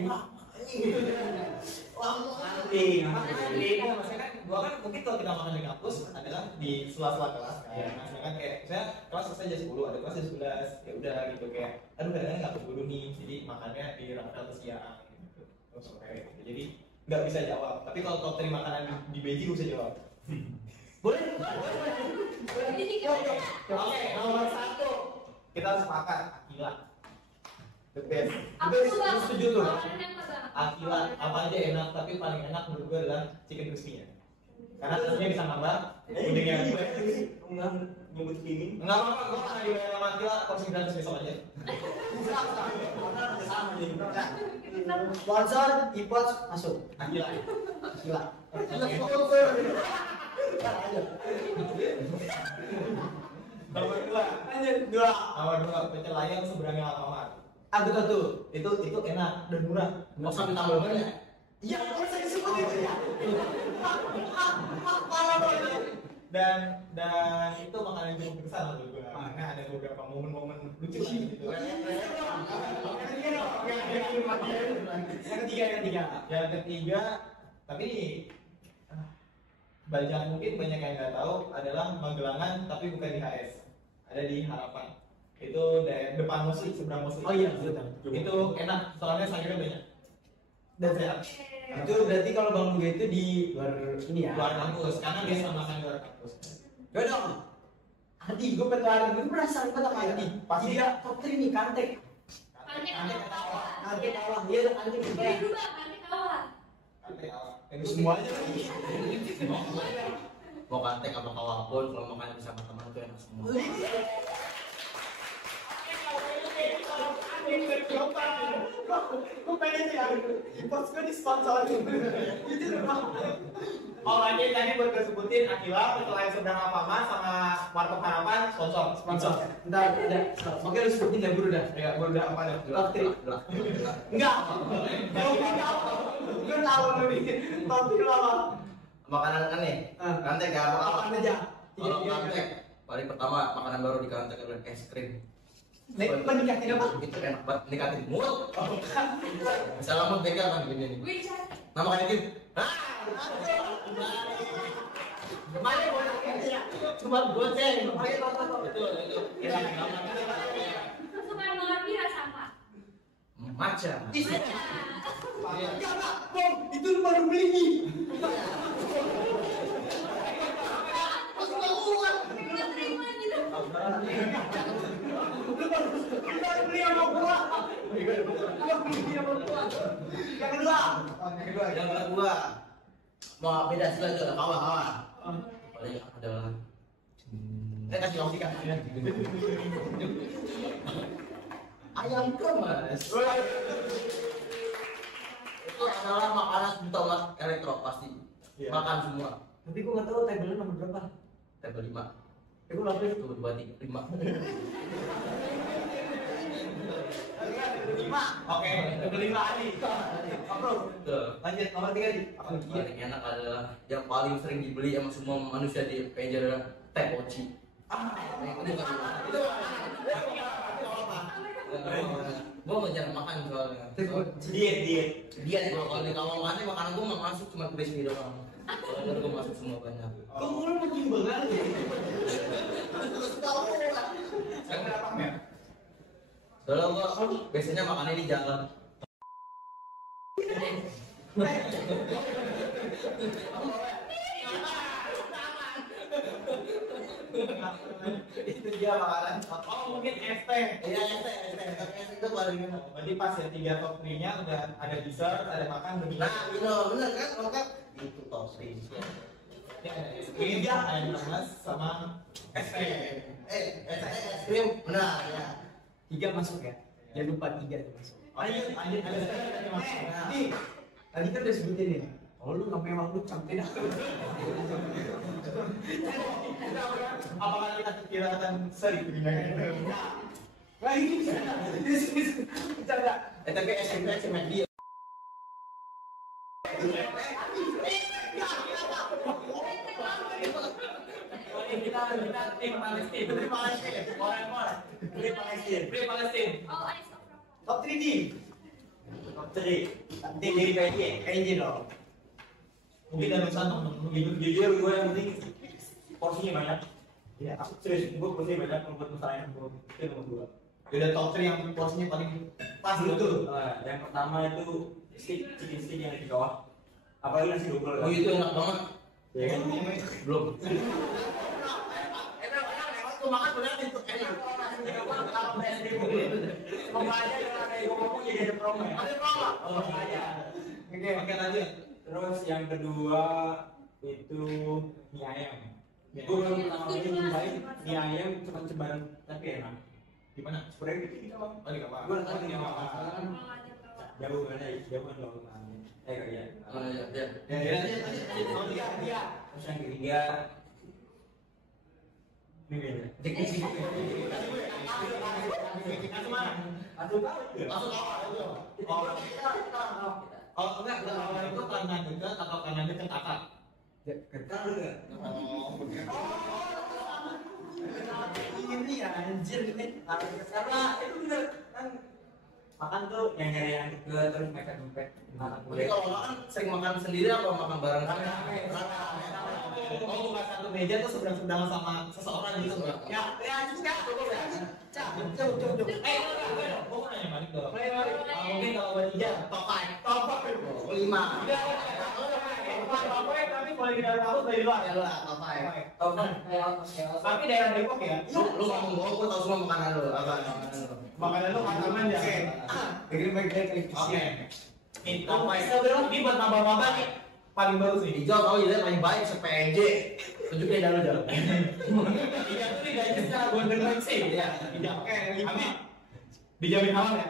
Iya, maksudnya kan gua kan mungkin kalau kita makan di kampus adalah di sela-sela kelas kan. Iya. Nah, sedangkan kayak saya kelas selesai jam 10, ada kelas jam 11. Ya udah gitu kayak aduh kadang-kadang enggak keburu nih. Jadi makannya di rangkaian siang gitu. Terus sore gitu. Jadi nggak bisa jawab. Tapi kalau top 3 makanan di BJ gue bisa jawab. Boleh. Oke, nomor 1. Kita sepakat Akila. The best. Aku Gue suka setuju tuh. makanan yang apa? Akila apa aja enak, tapi paling enak menurut gue adalah chicken crispy-nya. Karena rasanya bisa nambah kuningnya. Enggak nyebut gini. Enggak apa-apa, gue akan dibayar sama Akila porsi gratis besok aja. Sponsor Ipods masuk. Akila. Gila. Nomor 2. Nomor 2 pecel ayam seberangnya Alfamart. Betul tuh. Itu enak dan murah. Mau sampai tambah banyak. Iya, harus saya sebut itu ya. Dan itu makanan yang cukup besar menurut gue. Karena ada beberapa momen-momen lucu lah gitu. Yang ketiga, tapi mungkin banyak yang nggak tahu adalah Magelangan tapi bukan di HS, ada di Harapan. Itu depan musik, seberang musik. Oh iya, betul. Itu enak, soalnya sayurnya banyak dan sehat. Itu berarti kalau Bang Nuga itu di luar ini ya. Luar kampus, karena biasa makan luar kampus. Ya dong. Adi, gue penasaran, gue penasaran banget sama Adi. Pasti dia top 3 nih, Kantek. Kantek ketawa. Kantek awal, iya Kantek Beri juga. dulu Bang, kantek ketawa. Kantek awal. Itu semuanya lagi. Mau kantek apa kawapun, kalau makan bersama teman itu enak semua. Gue pengen ya, pas gue disponsorin. Oh lanjut tadi buat gue sebutin Akila, selain seberang Alfamart sama Warkop Harapan, sponsor. Bentar, udah. Oke, lu sebutin dah buru dah. Ya, gue udah apa dah? Top 3. Enggak. Gue tahu lu nih. Top 3 apa? Makanan aneh. Kantek ya apa Apaan aja? Kalau kantek, paling pertama makanan baru di kantek adalah es krim. Menikatin apa? Itu enak banget, nikatin mood. Misalnya mood pegang kan gini nih. Gue cari. Nama kan itu? Mana boneknya ya? Cuma goceng. Itu. Kesukaan Bang Arbi rasa apa? Maca. Enggak, Bang. Itu lu baru beli nih. Nggak terima gitu. Lu baru beli sama gua. Yang kedua. Yang kedua, mau beda sila itu kawan. Paling adalah kasih opsi kan. Ayam kremes. Itu adalah makanan utama elektro pasti. Iya. Makan semua. Tapi gua nggak tahu table nomor berapa. Table 5. Gua lapar. 1, 2, 3, 5. Oke, kelima Ali. Lanjut nomor 3 di. Paling enak adalah yang paling sering dibeli sama semua manusia di Pager adalah teh poci. Itu gua mau jarang makan soalnya. Diet kalau di kawangannya makanan gua nggak masuk, cuma crispy doang. Soalnya gua masuk semua banyak. Kok lu makin banget ya? Yang berapa men? Soalnya gua biasanya makannya di jalan. Itu dia makanan. Oh mungkin ST. Iya, es itu paling enak. Berarti pas ya 3 top 3-nya udah ada dessert, ada makan, begitu. Nah, itu bener kan, lengkap. Itu topping. Ini dia ayam kremes sama ST. Es krim, benar ya. 3 masuk ya. Jangan lupa 3 tuh masuk. Lanjut ada Nih, tadi kan udah sebutin nih. Kalau lu nggak mewah lu sampai dah. Apakah kita kira akan sering begini? Bercanda. Tapi SMP dia. Kita tim Palestina. Oh, Anies of Rama. Top 3D. Top 3. Tim dari PJ dong. Mungkin dari sana Jujur gue yang penting porsinya banyak. Ya, aku serius, gue porsinya banyak membuat masalahnya itu nomor 2. udah top 3 yang porsinya paling pas gitu. Yang pertama itu chicken stick yang di bawah. Apalagi nasi double. Oh itu enak banget. Ya kan? Belum. Aku makan benar itu enak. Semoga aja dengan kayak gue ngomong jadi ada promo ya. Ada promo. Oh aja. Oke, lanjut. Terus yang kedua itu mie ayam. Gue baru pertama kali nyobain mie ayam cuma sebaran tapi enak. Di mana? Sebenarnya gitu di kamar. Oh, di kamar. Gue nggak tahu di kamar. Kalau lanjut kalau Jauh kan ya, jauh kan loh. Iya. Oh iya. Ya. Dia. Terus yang ketiga ini kayaknya. Masuk mana? Masuk kau. Masuk awal itu. Oh, enggak, awal itu kanan dekat atau kanan dekat kakak? Kental enggak? Oh, Ini ya anjir ini. Karena itu bener kan makan tuh yang nyari yang deket terus mereka dompet. Tapi kalau makan sering makan sendiri apa makan bareng? oh, bukan satu meja tuh seberang-seberangan sama seseorang gitu enggak? Ya juga. Coba. Enggak. Gua mau nanya balik dong. Mungkin kalau buat Ija, top 5. 5. Tapi boleh di dalam kampus, boleh di luar. Ya lah, apa ya? Tapi daerah Depok ya. Lu ngomong gua tahu semua makanan lu. Apa makanan lu? Makanan lu makanan ya. Dengerin baik-baik kali Oke. Itu ini buat maba-maba nih paling bagus nih. Hijau tahu jadi paling baik se-PNJ. Tunjukin dah lu dah. Iya tuh digaji secara golden right sih. Iya. Iya. Oke, 5. Dijamin halal ya.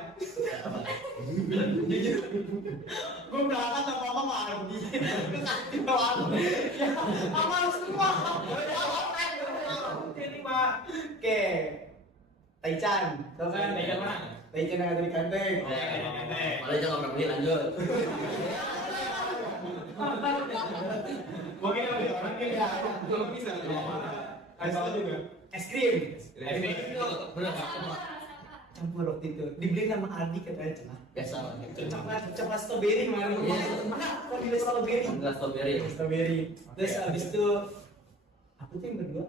Jujur. Gue berangkat sama mama mandi. Apa semua? Ini mah. Oke. Taichan. Tahu kan? Taichan mana? Taichan yang ada di Kanteng. Malah jangan pernah beli lanjut. Mungkin lebih orang ini ya. Belum bisa. Kasih tau juga. Es krim. Bener. Campur waktu itu. Dibeli sama Aldi katanya cenah. Biasa lah. Coklat strawberry mana? Mana? Kok dibeli strawberry? Enggak strawberry. Strawberry. Terus abis itu apa tuh yang berdua?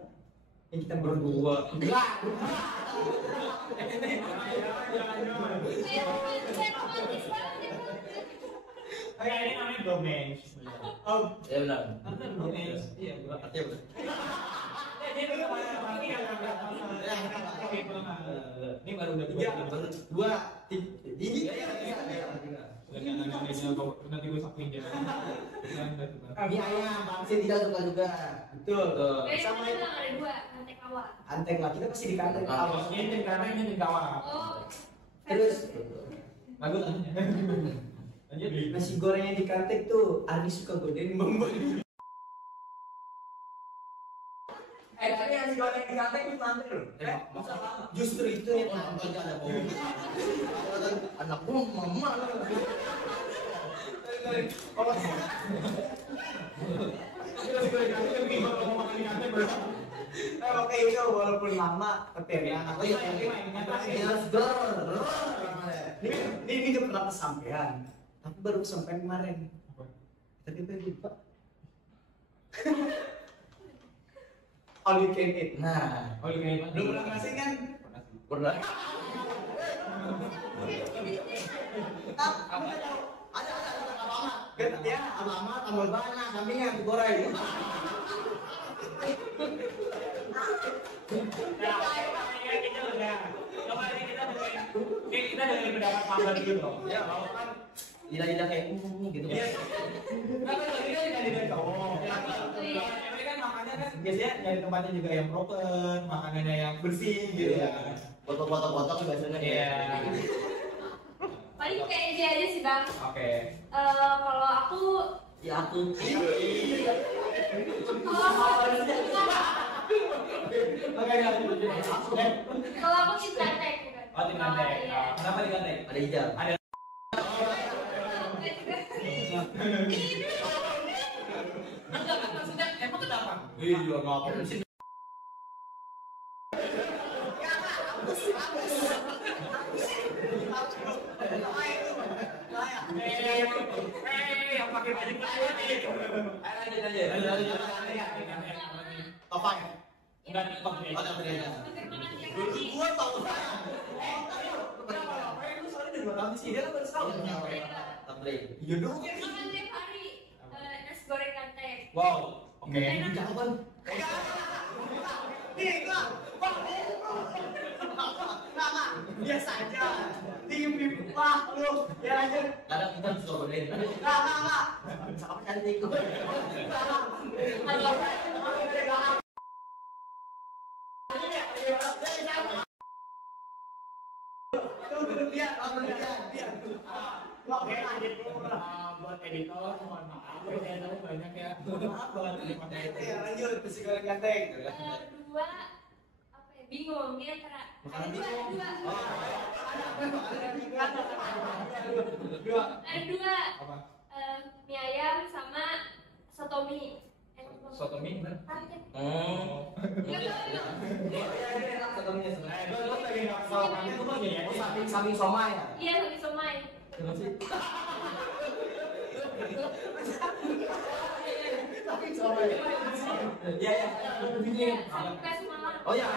Yang kita berdua. Enggak. Kayak ini namanya bromance. Oh, Ya benar. Bromance. Iya, gua. Artinya benar. Dia tuh kemana lagi yang ini baru udah 2 ini. nanti gue sakuin dia. Mie ayam, pasti tidak suka juga. Betul. Tuh. Dari mana bilang ada 2, Kanteng awal. Anteng lah, kita pasti di kanteng. Ah. Ini tim kanan, ini tim kawal. Oh. Terus Bagus lanjut. nasi gorengnya di kanteng tuh Ardi suka godain membeli. Tapi yang si goreng di kanteng itu nanti loh. Masa lama? Justru itu Oh, yang nonton aja ada bohong. Anak gua mama. kalau kayak itu walaupun lama tapi enak. Aku ya seger. Ini udah pernah kesampaian, tapi baru kesampaian kemarin. Tadi gue lupa. All you can eat. Nah, Belum pernah ngasih kan? pernah. Ada lama. Ya, Lama tambah banyak kambingnya digoreng. Kita dengan pendapat pasar gitu loh. Ya, kalau kan lidah-lidah kayak gitu. Kenapa lagi kan tidak dari cowok? Cewek kan makannya kan biasanya nyari tempatnya juga yang proper, makanannya yang bersih gitu ya. Foto-foto biasanya Iya. Paling kayak dia aja sih bang. Oke. Kalau aku ya aku. kalau aku cinta tek. Oh, tim ganteng. iya. Kenapa tim ganteng? Ada hijab. Ada. Enggak, maksudnya emang kenapa? Iya, ngapa sih? Yang pakai baju putih nih. Lanjut. Top 5. Enggak top 5. Oh, tak beda. Gua tahu. Tak beda. Iya dong. Makan tiap hari nasi goreng ganteng. Wow. Oke. Enak. Jawaban. Biasa aja. Tim wah lu. Ya lanjut. Kadang kita suka bedain. Enggak. Sama cantik. Oke, lanjut dulu. Buat editor, mohon maaf. Saya tahu banyak ya. Maaf banget. Ya lanjut nasi goreng ganteng. Dua apa ya? Bingung dia antara Makanan ada bingung. dua. Ada dua. Apa? Mie ayam sama soto mie. Soto mie bener? Oh. Nggak tahu ya. Gue lagi nggak tahu kan itu tuh ya. Samping somai ya. Iya, lagi somai. Samping somai. Iya ya. Iya, sama bekas Malang. Oh ya.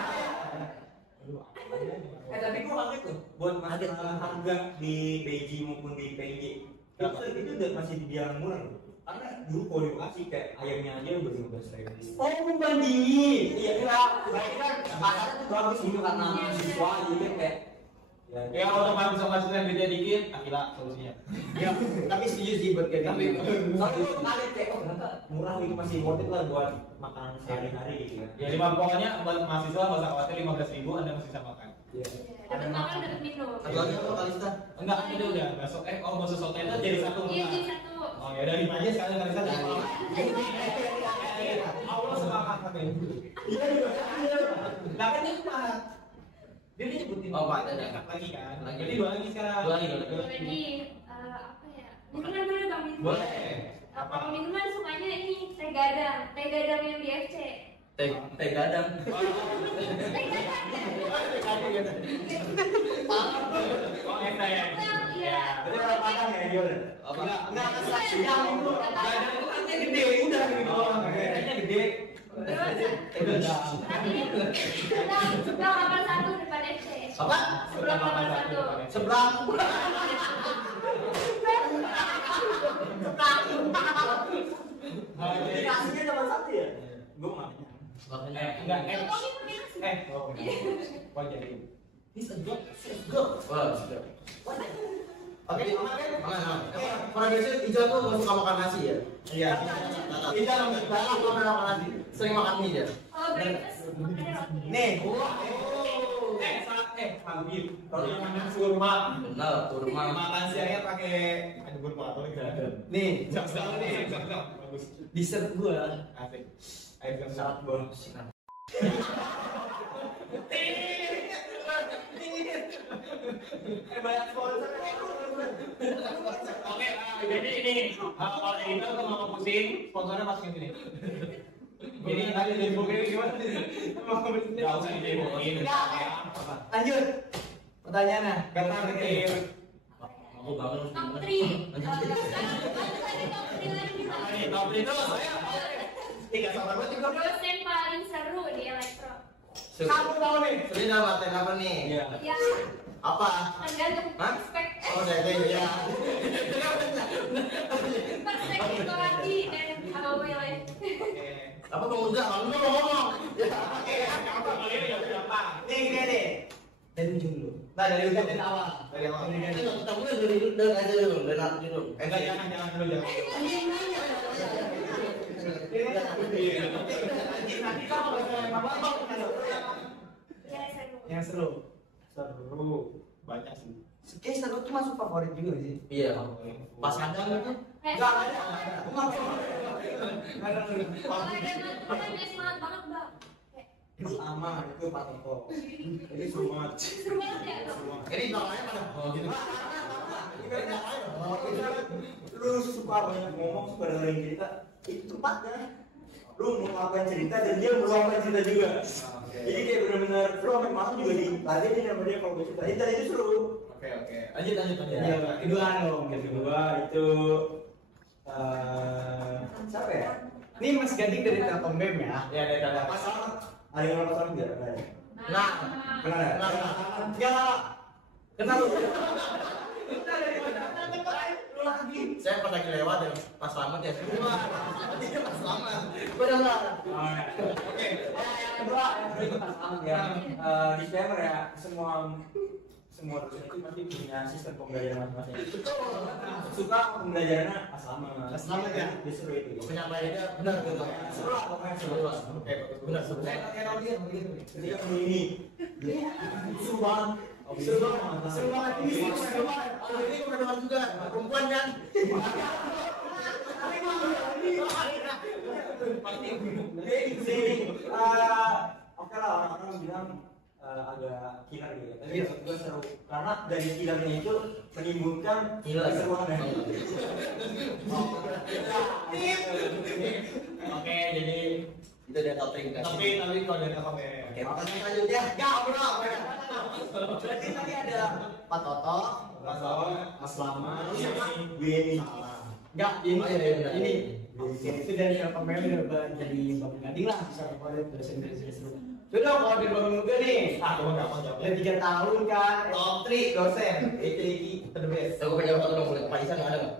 Tapi gue kaget tuh buat masalah harga di PJ maupun di PJ itu udah masih dibilang murah loh. Karena dulu kalau di Bekasi kayak ayamnya aja udah 15.000. Oh membandingin. Iya enggak. Berarti kan pasarnya tuh bagus gitu karena siswa jadi kan kayak Ya kalau masuk-masuknya beda dikit, Akila solusinya. ya tapi setuju sih buat kayak Tapi- gitu. Soalnya gue kaget kayak oh ternyata murah gitu masih worth it lah buat makan sehari-hari gitu ya. Ya pokoknya buat mahasiswa nggak usah khawatir 15.000 Anda masih bisa makan. Iya. Dapat makan, dapat minum. Satu lagi apa Kalista? Enggak, ini udah besok bakso soto itu jadi satu. Iya, jadi satu. Oh ya udah 5 aja sekalian kali satu. Allah semangat katanya. Iya iya. Nah kan itu mah. Dia nyebutin. Oh, Pak, ada. Lagi kan. Lagi. Jadi 2 lagi sekarang. Dua lagi. Jadi apa ya? Minuman boleh bang minuman. Boleh. Kalau minuman sukanya ini teh gadang yang di FC. Teh gadang. Teh gadang ya? Oh, eta ya. Iya. Berarti orang Padang ya dia. Apa? Enggak kesak sidang itu. Gadang itu katanya gede udah gitu. Kayaknya gede. Nanti sebelah kamar satu depan FC. Apa? Sebelah kamar satu. Seberang. Jadi aslinya cuma satu ya. Gue nggak punya. Enggak, Ngomongin pakai nasi. Wah jadi. Ini segel. Wah, sudah. Oke, aman kan? Aman. Pada biasanya Ijal tuh nggak suka makan nasi ya? Iya. Ijal nggak pernah makan nasi. Sering makan mie dia. Oh, breakfast ada roti. Nih, Habib. Kalau yang makan kurma, Benar, kurma. makan siangnya pakai ada kurma atau enggak? nih, Jam-jam nih, jam-jam. Bagus. dessert gua. Asik. Air jam Sangat bonus. Banyak sponsor. Oke, jadi ini kalau ini tuh mau pusing, sponsornya masukin sini. Jadi tadi di booking gimana? Enggak usah di booking. Lanjut. Pertanyaannya. Kata terakhir. Aku bangun Top 3. Ini top itu saya. Tiga sama dua tiga. Dosen paling seru di elektro. Kamu tahu nih. Ini nama teh apa nih? Iya. Ya, Apa? tergantung Hah? perspektif. Oh, dari ya. Perspektif lagi dan apa boleh. Apa mau enggak? Kamu mau ngomong. Nih gini nih. Dari ujung dulu. Nah dari ujung dari awal. Dari awal. Kita mulai dari aja dulu, dari nanti dulu. Enggak, jangan dulu jangan. Nanti kamu bakal apa? Ya, seru. Yang seru. Seru. Banyak sih. Kayak seru tuh masuk favorit juga sih. Iya. Pas kadang gitu. Enggak ada. Aku nggak mau. Kalau ada teman-teman dia semangat banget bang. Kayak, Sama itu Pak Toto. Jadi semua. Seru banget ya. Ini belakangnya mana? Oh gitu. Lu suka banyak ngomong, suka dengerin cerita, itu tempatnya. Lu meluapkan cerita dan dia meluapkan cerita juga. Jadi kayak benar-benar lu sampai malam juga diladenin sama dia kalau cerita. Itu seru. Oke. Lanjut. Ya, kedua dong. Kedua itu siapa ya? Ini Mas Gading dari Telkom BEM ya. Ya dari kata Pasangan. Ada yang pasangan enggak? Ada. Nah, Kenal ya? Enggak. Kenal lu. saya pas lagi lewat ya pas selamat ya. Dia pas selamat. Benar. Oke. Yang kedua ya. Disclaimer ya, semua dosen itu pasti punya sistem pembelajaran masing-masing. Suka pembelajarannya asrama. Asrama ya? Disuruh itu. Penyampaiannya benar gitu. Seru lah pokoknya seru. Oke, benar seru. Ketika ini seru banget. Seru banget ini. Seru banget. Oh, ini kebetulan juga perempuan kan? Oke lah, orang-orang bilang agak killer gitu ya. Tapi menurut gue seru karena dari killernya itu menimbulkan keseruan ya. Oke, jadi Itu dia top 3 tapi kalau dari kakak Oke, makanya selanjutnya. Enggak, bro. Berarti tadi ada Pak Toto, Mas Lama, Ini enggak ini Oh, iya, iya, ini iya. itu dari Telkom BEM udah jadi Bang Gading lah bisa kemarin dosen-dosen seru. Sudah kalau dari Bang Nuga nih, gampang jawab. udah 3 tahun kan. Top 3 dosen, AKI the best. Aku pengen jawab satu dong, boleh? Pak Isan nggak ada nggak?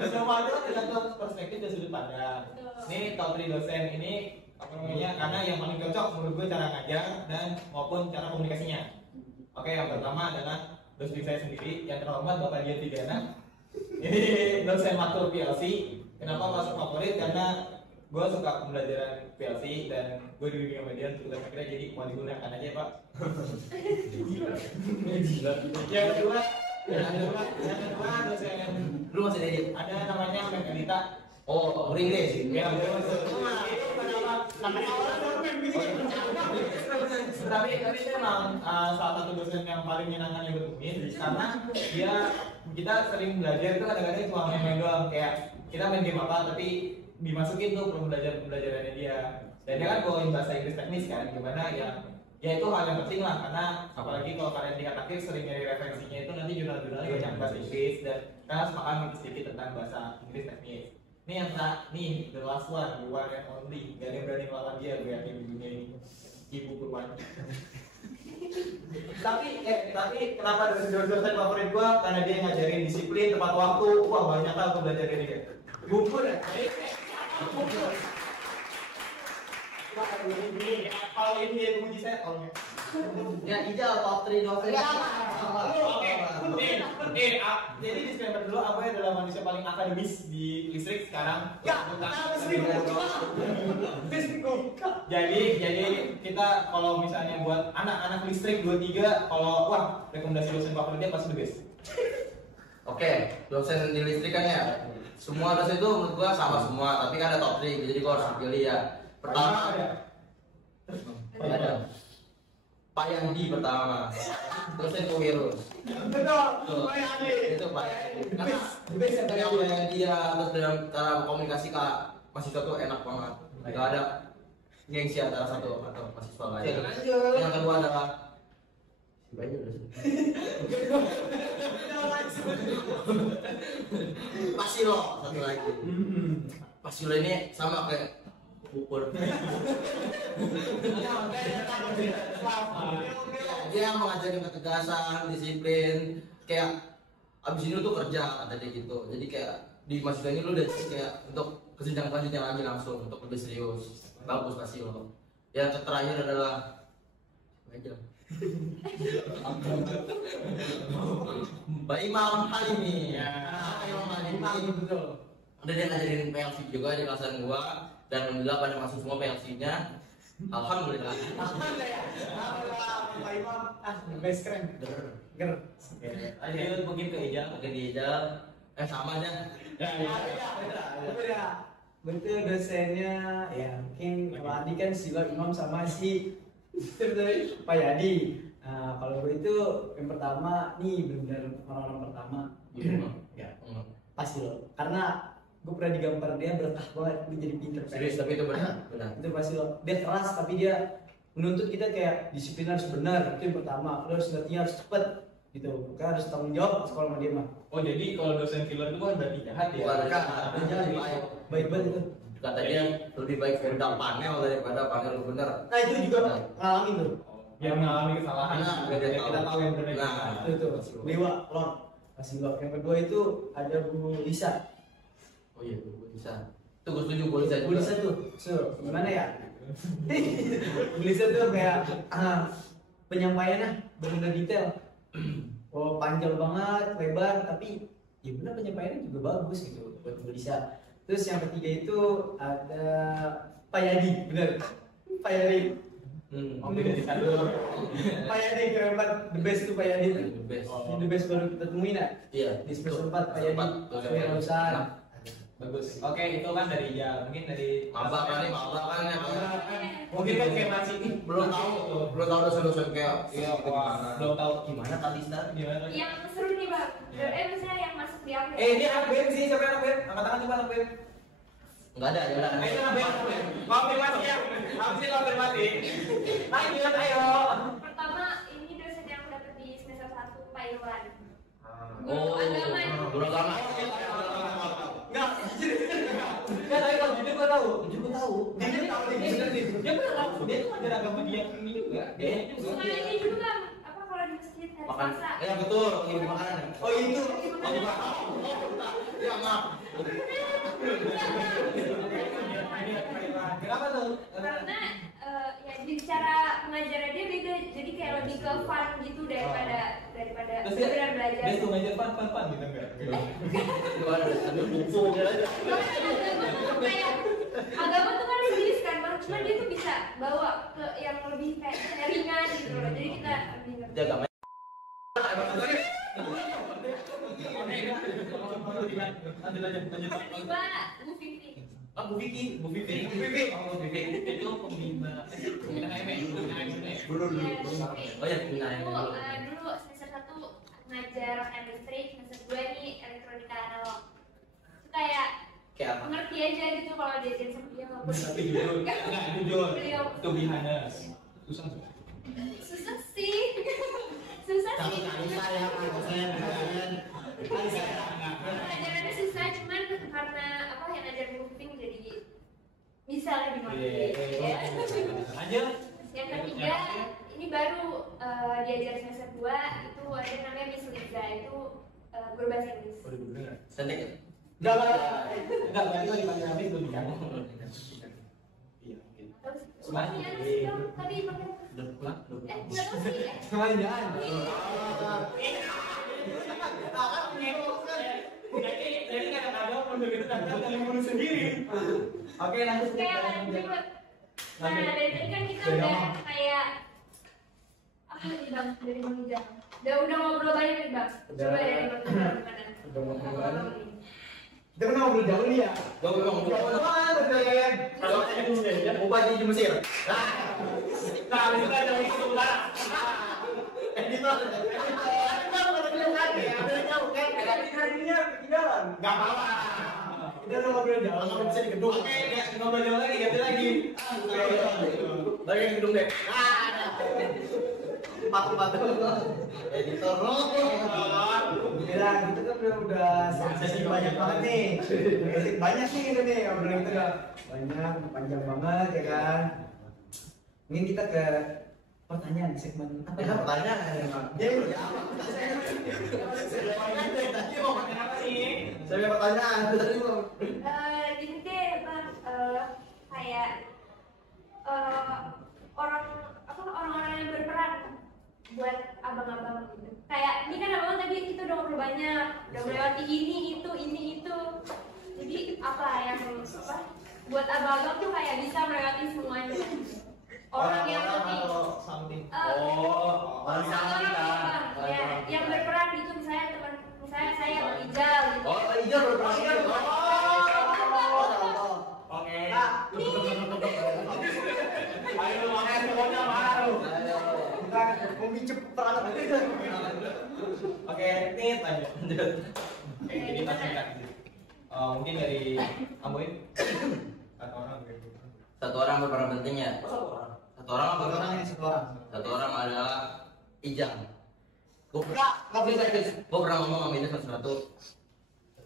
Semua itu tergantung perspektif dan sudut pandang. Ini top 3 dosen ini apa namanya? Karena yang paling cocok menurut gue cara ngajar dan maupun cara komunikasinya. Oke, yang pertama adalah dosen saya sendiri yang terhormat Bapak Dian Tigana. Ini dosen matkul PLC. Kenapa masuk favorit? Karena gue suka pembelajaran PLC dan gue di dunia media terutama kira jadi mau digunakan aja Pak. Yang kedua dosen Lu masih edit? ada namanya Mbak Anita. Oh, Inggris. Ya, tapi itu memang salah satu dosen yang paling menyenangkan yang bertemuin karena kita sering belajar itu kadang-kadang cuma main doang kayak kita main game apa tapi dimasukin tuh pembelajarannya dia dan dia kan bawain bahasa Inggris teknis kan gimana ya itu hal yang penting lah karena apalagi kalau kalian tingkat akhir sering nyari referensinya itu nanti jurnal-jurnalnya banyak bahasa Inggris dan kalian sepakat ngerti sedikit tentang bahasa Inggris teknis. Ini yang the last one, the one and only, gak ada yang berani melawan dia gue yakin di dunia ini. Ibu Purwani. tapi kenapa dosen favorit gue? Karena dia ngajarin disiplin, tepat waktu. Wah banyak lah aku belajar dari dia. Gugur ya. Kalau ini dia puji saya, tolong ya. Ya, Ijal top 3 dosen. Oke, jadi disclaimer dulu, Aboy adalah manusia paling akademis di listrik sekarang. Jadi kita kalau misalnya buat anak-anak listrik 23, kalau wah rekomendasi dosen favoritnya pasti the best. Oke, dosen di listrik kan ya. Semua dosen itu menurut gua sama semua, tapi kan ada top 3, jadi gua harus pilih ya. Pertama ada Pak Yandi pertama, dosen kewirus. Betul. Itu Pak Yandi. Karena yang yang dia terus dalam cara komunikasi ke mahasiswa tuh enak banget. Gak ada gengsi antara satu atau mahasiswa lain. Yang kedua adalah Pasilo satu lagi. Pasilo ini sama kayak ukur. Dia mengajarkan ketegasan, disiplin, kayak abis ini lu tuh kerja kata dia gitu. Jadi kayak di mahasiswa ini lu udah kayak untuk kesenjangan selanjutnya lagi langsung untuk lebih serius. Bagus Pasilo. Yang terakhir adalah aja. Mbak Imam Halimi. Imam Halimi betul. Udah dia ngajarin PLC juga di kelasan gua dan alhamdulillah pada masuk semua PLC-nya. Alhamdulillah. Pak Imam, best keren. Ger. Lanjut mungkin ke Ijal. Oke di Ijal. Sama aja. Beda. Betul dosennya ya mungkin kalau Adi kan Silo Imam sama si Pak Yadi. Nah kalau gue itu yang pertama nih benar-benar orang-orang pertama. Ya pasti lo karena gue pernah digambar dia berkah banget gue jadi pinter. Serius tapi itu benar. Itu pasti lo. Dia keras tapi dia menuntut kita kayak disiplin harus benar itu yang pertama. Lo harus ngertinya harus cepet gitu. Kita harus tanggung jawab sekolah sama dia mah. Oh jadi kalau dosen killer itu kan berarti jahat ya? Bukan Kan, jahat, baik banget itu. Kata dia lebih baik udah panel daripada panel lu bener. Nah itu juga ngalamin tuh. Yang mengalami kesalahan. Nah, Ya, kita tahu yang benar. Nah, Itu Dewa, Lord, kasih Lord. Yang kedua itu ada Bu Lisa. oh iya, gue bisa. Tuh gue setuju, gue bisa Bu Lisa tuh, gimana ya? Bu Lisa tuh kayak penyampaiannya benar-benar detail. Oh panjang banget, lebar, tapi ya benar penyampaiannya juga bagus gitu buat Bu Lisa. Terus yang ketiga itu ada Pak Yadi, benar. Pak Yadi. Oke, jadi satu. Pak Yadi keren banget, the best itu Pak Yadi. The best. Ini the best baru kita temuin ya. Iya. Di semester 4 Pak Yadi. Kewirausahaan. Bagus. Oke, itu kan dari ya mungkin dari Maba kan ya. Mungkin kan kayak masih Belum tahu dosen-dosen kayak iya, wah, belum tahu gimana tadi Star? gimana. Yang seru nih bang, misalnya yang masuk di apa? Ini anak BEM sih, siapa yang anak BEM? Angkat tangan coba anak BEM. Enggak ada, ya udah. Ayo anak BEM. Konfirmasi ya. Habis ini konfirmasi. Lanjut, ayo. Pertama ini dosen yang aku dapet di semester 1 Pak Iwan. Oh, guru agama. Enggak, tapi kalau jujur gua tahu. Jujur gua tahu. Dia tahu nih, bener nih. Dia bener tahu. Dia tuh ada agama dia ini juga. Dia juga. Sama ini juga apa kalau di masjid hari Makan. Selasa. Ya betul, ini makanan. Oh itu. Ya maaf. Kenapa tuh? Karena ya di cara mengajarnya dia beda, jadi kayak lebih ke fun gitu daripada Terus dia benar belajar. dia tuh ngajar fun gitu enggak? Gimana? Sambil buku aja. Agama tuh kan serius kan bang, cuma dia tuh bisa bawa ke yang lebih kayak ringan gitu loh, jadi kita lebih ngerti. Dia agama. Tiba Bu Vivi. Bu Vicky. Bu Vivi. Oh, Bu Vicky. Itu pembina HM. Oh ya, pembina Aku HM. dulu semester 1 ngajar chemistry, semester 2 nih elektronika analog. Itu kayak Kayak apa? ngerti aja gitu kalau diajarin sama dia nggak perlu. Tapi jujur, enggak jujur. Beliau To be honest. Susah. susah sih. Susah sih. Pelajarannya susah, cuman karena apa yang ngajar moving jadi bisa lebih ngerti. Lanjut. Yang ketiga, ini baru diajar semester 2 itu ada namanya Miss Liza, itu guru bahasa Inggris. Sendek ya? Enggak. Enggak, berarti dipanggil habis belum kan? Iya, mungkin. Terus semuanya sih dong, tadi pakai Udah pulang? nggak tahu sih. Jangan. Jadi kadang-kadang menurut kita kali bunuh sendiri. Oke, lanjut. Kayak ada berikut. Nah dari tadi kan kita udah kayak apa nih bang dari Bang Ijam. Udah ngobrol banyak nih bang. Coba dari Bang Ijam gimana? Udah ngobrol banyak. Kita kan ngobrol jauh nih ya. Gua ngomong Kalau Bupati di Mesir. Nah, kita ada lagi sebentar. Enggak apa-apa. kita udah ngobrol jauh. Langsung bisa di gedung. Oke, ngobrol jauh lagi, ganti lagi. Lagi di gedung deh. Empat. Editor. Bilang gitu kan udah sesi banyak banget nih. Banyak nih kita nih ngobrol gitu udah banyak, panjang banget ya kan. Mungkin kita ke pertanyaan segmen apa ya? Pertanyaan. Dia udah jawab. Tadi mau pertanyaan apa sih? Saya punya pertanyaan tadi belum. Gini deh bang, kayak orang-orang yang berperan buat abang-abang gitu. Kayak ini kan abang tadi kita udah ngobrol banyak, udah melewati ini itu. Jadi apa yang apa buat abang-abang tuh kayak bisa melewati semuanya. Orang yang lebih something. Oh, orang sama kita. ya, yang berperan gitu misalnya teman saya yang Ijal gitu. Oh, Ija berperan. Oke. Nih, Ayo makan semuanya mau. Kita memicu perang. Oke, nih tanya. Oke, jadi pas singkat gitu. Mungkin dari Amboy atau orang gitu. Satu orang berperan penting ya. Satu orang apa? Satu orang. Satu orang adalah Ijang. Gue pernah ngomong sama Ijang satu.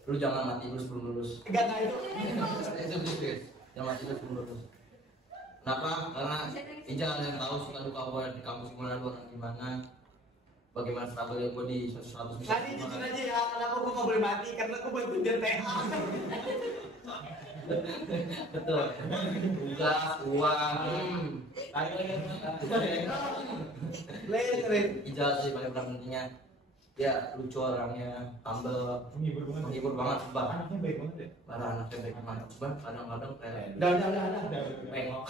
Lu jangan mati dulu sebelum lulus. Enggak itu. Serius. Jangan mati dulu sebelum lulus. Kenapa? Karena Ijang ada yang tahu suka duka gue di kampus gimana, gue gimana. Bagaimana struggle gue di 100 Tadi jujur aja ya, kenapa gue nggak boleh mati? Karena gue buat belajar TH. Betul. Tugas, uang. Lain. Ijal sih paling peran pentingnya. Dia lucu orangnya, humble, menghibur banget, sumpah. Anaknya baik banget ya. Para anaknya baik banget, sumpah. Kadang-kadang kayak Udah. pengok.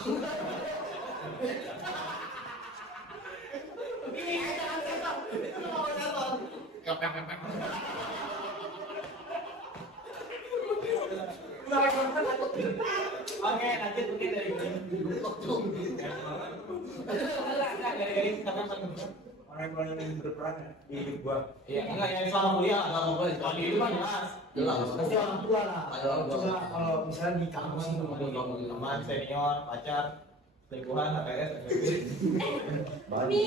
Oke, lanjut mungkin dari Orang yang paling berperan di hidup gua. Iya, enggak yang selama kuliah lah, selama kuliah. Kalau di hidup kan jelas. Jelas. Pasti orang tua lah. Ada orang tua. Coba kalau misalnya di kampus itu Teman, senior, pacar, selingkuhan, HTS, nih.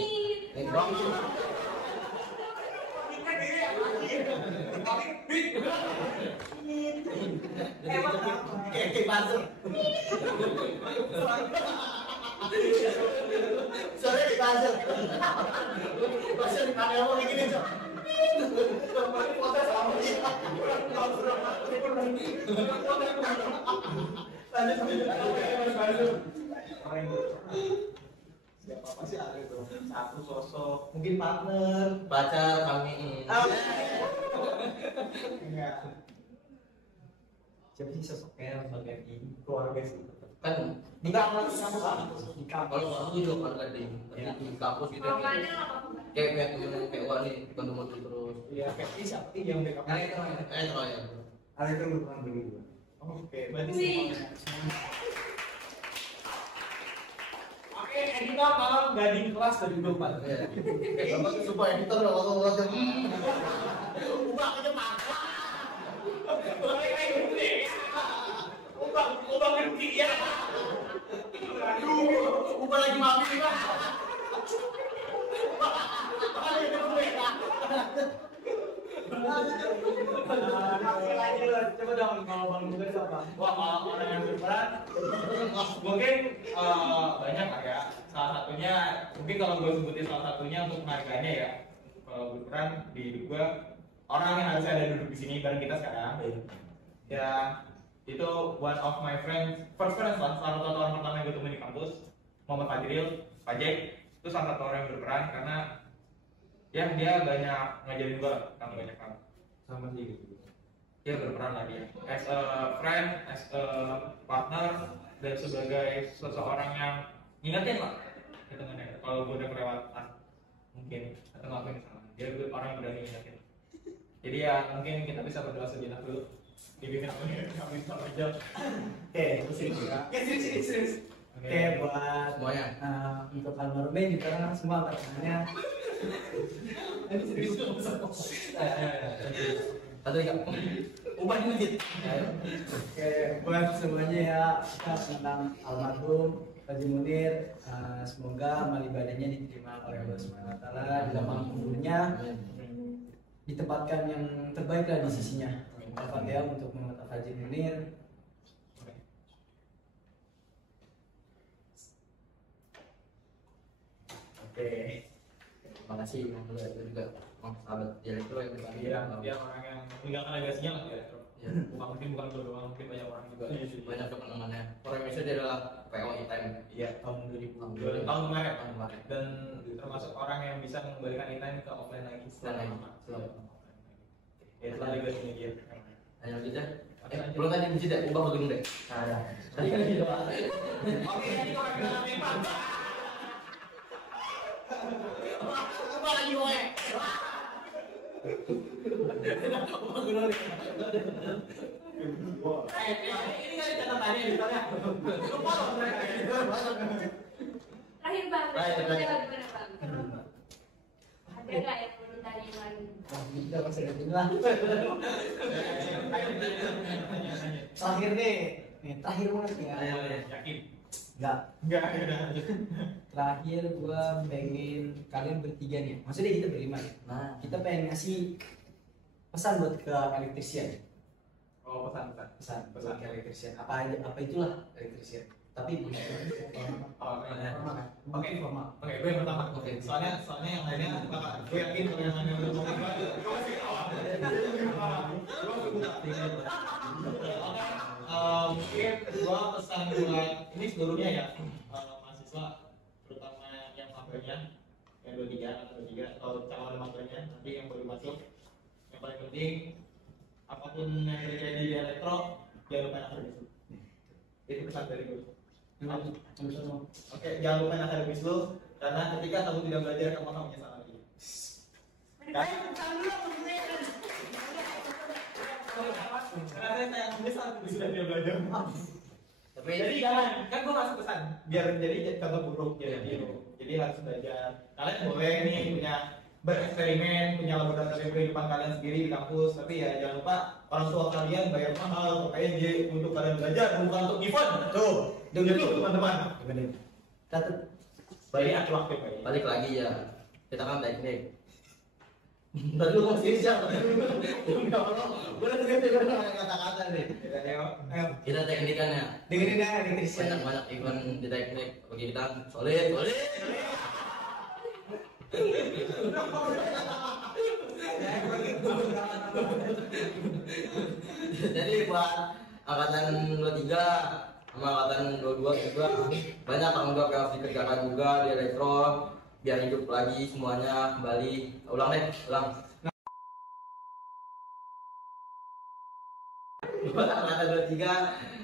Bang. kayak pasar. Sore di pasar. Pasar di panel mau gini, Cok. Siapa pasti ada tuh satu sosok, mungkin partner. Pacar kami. Enggak. siapa sih sosoknya ini? Keluarga sih. Kan Di kampus di kampus. kalau nggak lu juga kan di kampus gitu. Romannya apa? Kayak wah nih bantu terus. Iya, kayak ini siapa sih yang backup? Terakhir. Ada itu berperan bagi gua. Oke, berarti Wih. semuanya. Oke, editor tolong gading kelas dari 24. Bapak supaya editor kalau ngomong ubah aja paksa. Ubah rugi ya. Aduh, ubah lagi mati Pak. Coba dong kalau Bang Muga siapa? Wah, kalau orang yang berperan mungkin banyak lah ya. Salah satunya, mungkin kalau gue sebutin salah satunya untuk penghargaannya ya. Kalau berperan di hidup gue, orang yang harusnya ada duduk di sini bareng kita sekarang. Ya, itu one of my friends, first friends lah, salah satu orang pertama yang gue temuin di kampus, Muhammad Fadril, Pak Jack. Itu salah satu orang yang berperan karena ya dia banyak ngajarin gue tentang banyak hal. Sama sih gitu. Dia berperan lah dia as a friend, as a partner, dan sebagai seseorang yang ngingetin lah gitu kan ya. Kalau gue udah kelewatan mungkin atau ngelakuin kesalahan, dia orang yang berani ngingetin. Jadi ya mungkin kita bisa berdoa sejenak dulu dibimbing kami aja. Oke, serius. Oke, buat Semuanya. untuk almarhum juga kan semua pasangannya. Ini serius. Satu ya. Ubah di masjid. Oke, buat semuanya ya kita tentang almarhum Haji Munir. Semoga amal ibadahnya diterima oleh Allah Subhanahu Wa Taala di lapang kuburnya, ditempatkan yang terbaik lah di sisinya. Al-Fatihah untuk Muhammad Haji Munir. Oke. Terima kasih juga sahabat direktur yang tadi. Dia orang yang meninggalkan legasinya lah ya. Ya. Bukan berdoa, mungkin banyak orang juga. Banyak kepenangannya. Orang Indonesia dia adalah PO ITM. Iya, Tahun 2000. tahun kemarin. Tahun kemarin. Dan termasuk orang yang bisa mengembalikan inline ke offline lagi setelah lama. Ya, itulah legasinya dia. Hanya lanjut ya. Belum tadi masjid ya, ubah gedung deh. Tadi kan di doa. Oke, ini orang kita memang. Ubah lagi woe. Ini kan catatannya di sana. Lupa loh mereka. Terakhir bang, Terakhir. gimana bang? Ada nggak yang mau ditanyain lagi? Kita masih ada bilang. Terakhir nih, terakhir banget ya. Yakin? Enggak. Enggak, udah. Terakhir gua pengen kalian bertiga nih. Maksudnya kita berlima ya. Nah, Kita pengen ngasih pesan buat ke elektrisian. Oh, pesan-pesan. Pesan buat ke elektrisian. Apa aja, apa itulah elektrisian. Tapi Oh, Oke, formal. Oke, gue yang pertama. Oke. Soalnya yang lainnya bakal gue yakin kalau yang lainnya udah ngomong gue masih ketawa. Gue masih buta. Mungkin gue pesan buat ini seluruhnya ya mahasiswa, terutama yang mapelnya yang 23 atau 23 atau calon mapelnya nanti yang baru masuk. Yang paling penting apapun yang terjadi di elektro jangan lupa akademis. Itu pesan dari gue. Oke, jangan lupain akademis lu karena ketika kamu tidak belajar kamu akan menyesal lagi. Karena saya menyesal sudah tidak belajar. tapi Jadi jangan, kan gue masuk pesan biar jadi contoh buruk jadi biru. Jadi harus belajar. Kalian boleh nih punya bereksperimen, punya laboratorium kehidupan kalian sendiri di kampus, tapi ya jangan lupa orang tua kalian bayar mahal pokoknya dia untuk kalian belajar bukan untuk event. Tuh, itu teman-teman. Catat. Balik aku waktu Pak. balik lagi ya, kita kan teknik. Tadi lu ngomong sini siapa? Ya Allah, gue udah dengerin kata-kata nih. Ayo. Kita teknik kan ya, Dengerin ya elektrisian. banyak event di teknik. Bagi kita solid. Jadi buat angkatan 23 sama angkatan 22 juga banyak tanggung jawab yang harus dikerjakan juga di elektro biar hidup lagi semuanya kembali. Ulang. Buat angkatan 23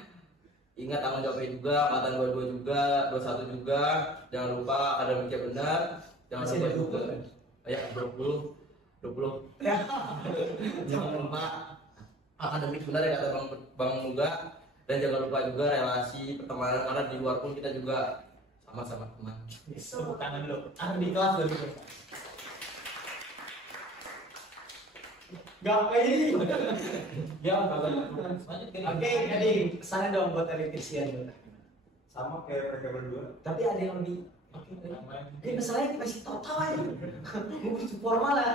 ingat tanggung jawabnya juga, angkatan 22 juga, 21 juga, jangan lupa akademiknya benar, jangan Masih lupa ada juga 20. ya 20 Ya. jangan lupa akademik benar ya kata Bang Muga, dan jangan lupa juga relasi pertemanan karena di luar pun kita juga sama-sama teman. Tepuk tangan dulu. Di kelas dulu. Gak kayak gini. Ya, Oke, jadi pesannya dong buat elektrisian. Sama kayak mereka berdua. Tapi ada yang lebih. Ini masalahnya kita masih tahu aja. Itu formal ya.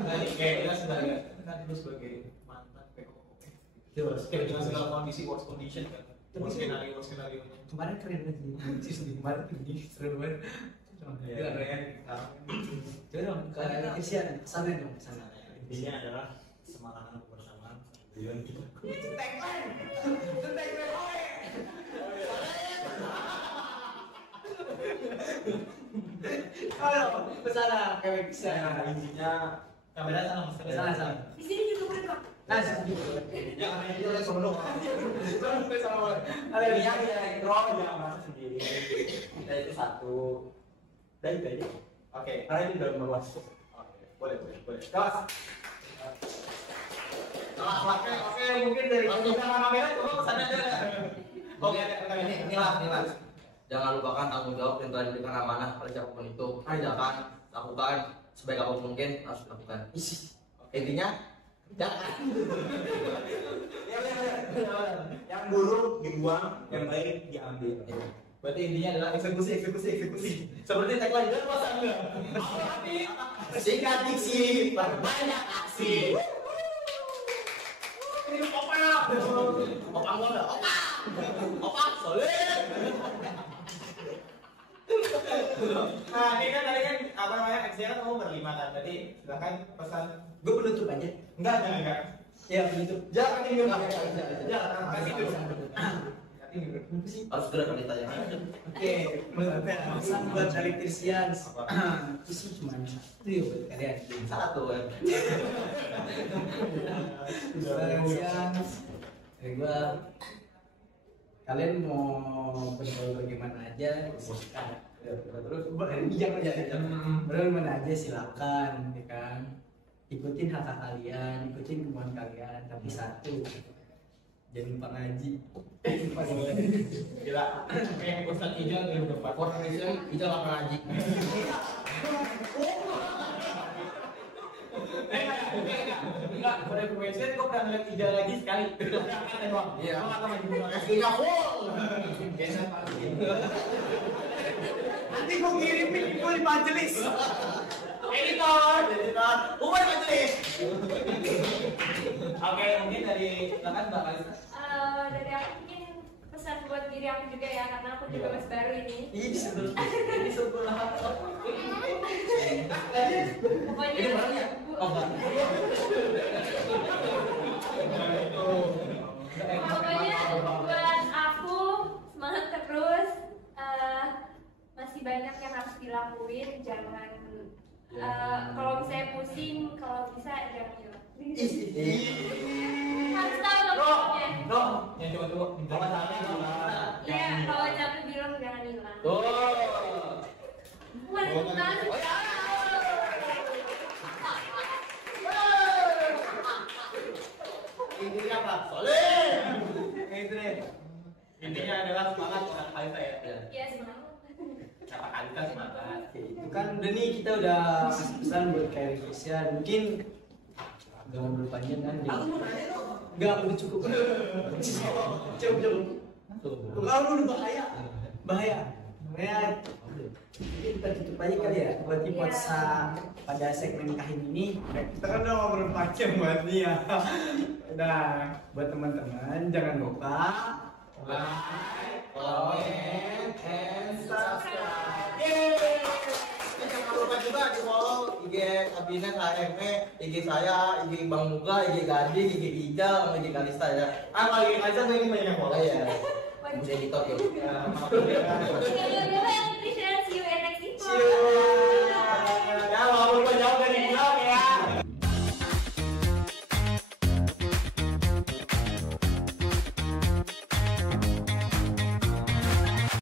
Tadi kayak kita sebagai kan itu sebagai mantan PKOP. Terus kayak dengan segala kondisi worst condition kan. Worst scenario. Kemarin keren banget. Kemarin tinggi, seru banget. Iya, keren. Coba dong, ke elektrisian, pesannya dong, pesannya. Intinya adalah semangat kebersamaan tujuan kita. Ayo, pesannya ke elektrisian. Intinya Kamera sana mas. Sana. Di sini juga keren bang. Nah, sini. jangan hanya itu oleh sono. Ada Intinya di elektro jangan merasa sendiri. Kita itu satu. Dan itu aja. Oke. Karena itu udah meluas. Boleh. Kelas. Oke, mungkin dari kita kamera coba pesannya aja. Oke, Ini lah. Jangan lupakan tanggung jawab yang telah diberikan amanah oleh siapapun itu. Kerjakan, lakukan sebaik apapun mungkin harus dilakukan. Intinya jangan. Yang buruk dibuang, yang baik diambil. berarti intinya adalah eksekusi. Seperti tagline dan masa enggak. Singkat diksi, banyak aksi. Ini apa? Opa ngono, opa solid. Nah, ini kan tadi kan apa namanya aksinya kan kamu berlima kan. Tadi silakan pesan. Gue penutup aja. Enggak. Ya, penutup. Jangan tinggal. Jangan. Kasih dulu. Harus segera kali tanya. Oke, pesan buat elektrisian. Itu sih cuma satu ya buat kalian. Satu kan. Elektrisian. Dari gua, kalian mau bergaul bagaimana aja, silakan. terus bijak aja benar mana aja silakan ya kan, ikutin hak kalian, ikutin kemauan kalian, tapi satu, jangan lupa ngaji. Gila, kayak Ustadz Ijal yang depan. Indonesia kita nggak pernah ngaji. Enggak, pada convention gue pernah ngeliat Ijal lagi sekali. Iya. Gue nggak tahu maju mundur. Aslinya full. Nanti gue kirimin info di majelis. Editor, bubar majelis. Oke, mungkin dari silakan Mbak Kalista. Dari aku mungkin pesan buat diri aku juga ya, karena aku juga masih baru ini. Ini sebelah Pokoknya Ini barangnya. Oh, Mbak. Pokoknya buat aku semangat terus. Masih banyak yang harus dilakuin. Jangan kalau misalnya pusing, kalau bisa jangan hilang. Harus tahu maksudnya. Yang coba minta Iya, kalau capek bilang jangan hilang. Tuh. Benar. ini apa? Soleh. kayak itu deh. Intinya adalah semangat kata Kalista ya. Iya, semangat. Kata Kalista semangat. Itu kan udah nih kita udah kasih pesan buat kayak Christian, mungkin gak mau berpanjang kan jadi gak udah cukup. Cukup. Kalau udah bahaya mungkin kita tutup aja kali ya buat di podcast pada segmen kahim ini. Kita kan udah ngobrol panjang buat nih ya. Udah buat teman-teman jangan lupa like, comment, and subscribe. Jangan lupa juga di follow IG Kabinet HME, IG saya, IG Bang Muga, IG Gading, IG Ijal, sama IG Kalista ya. Kalau lagi Kalista gue ini banyak yang follow. Oh iya. Bisa editor yuk. Ya, maaf ya. Iya,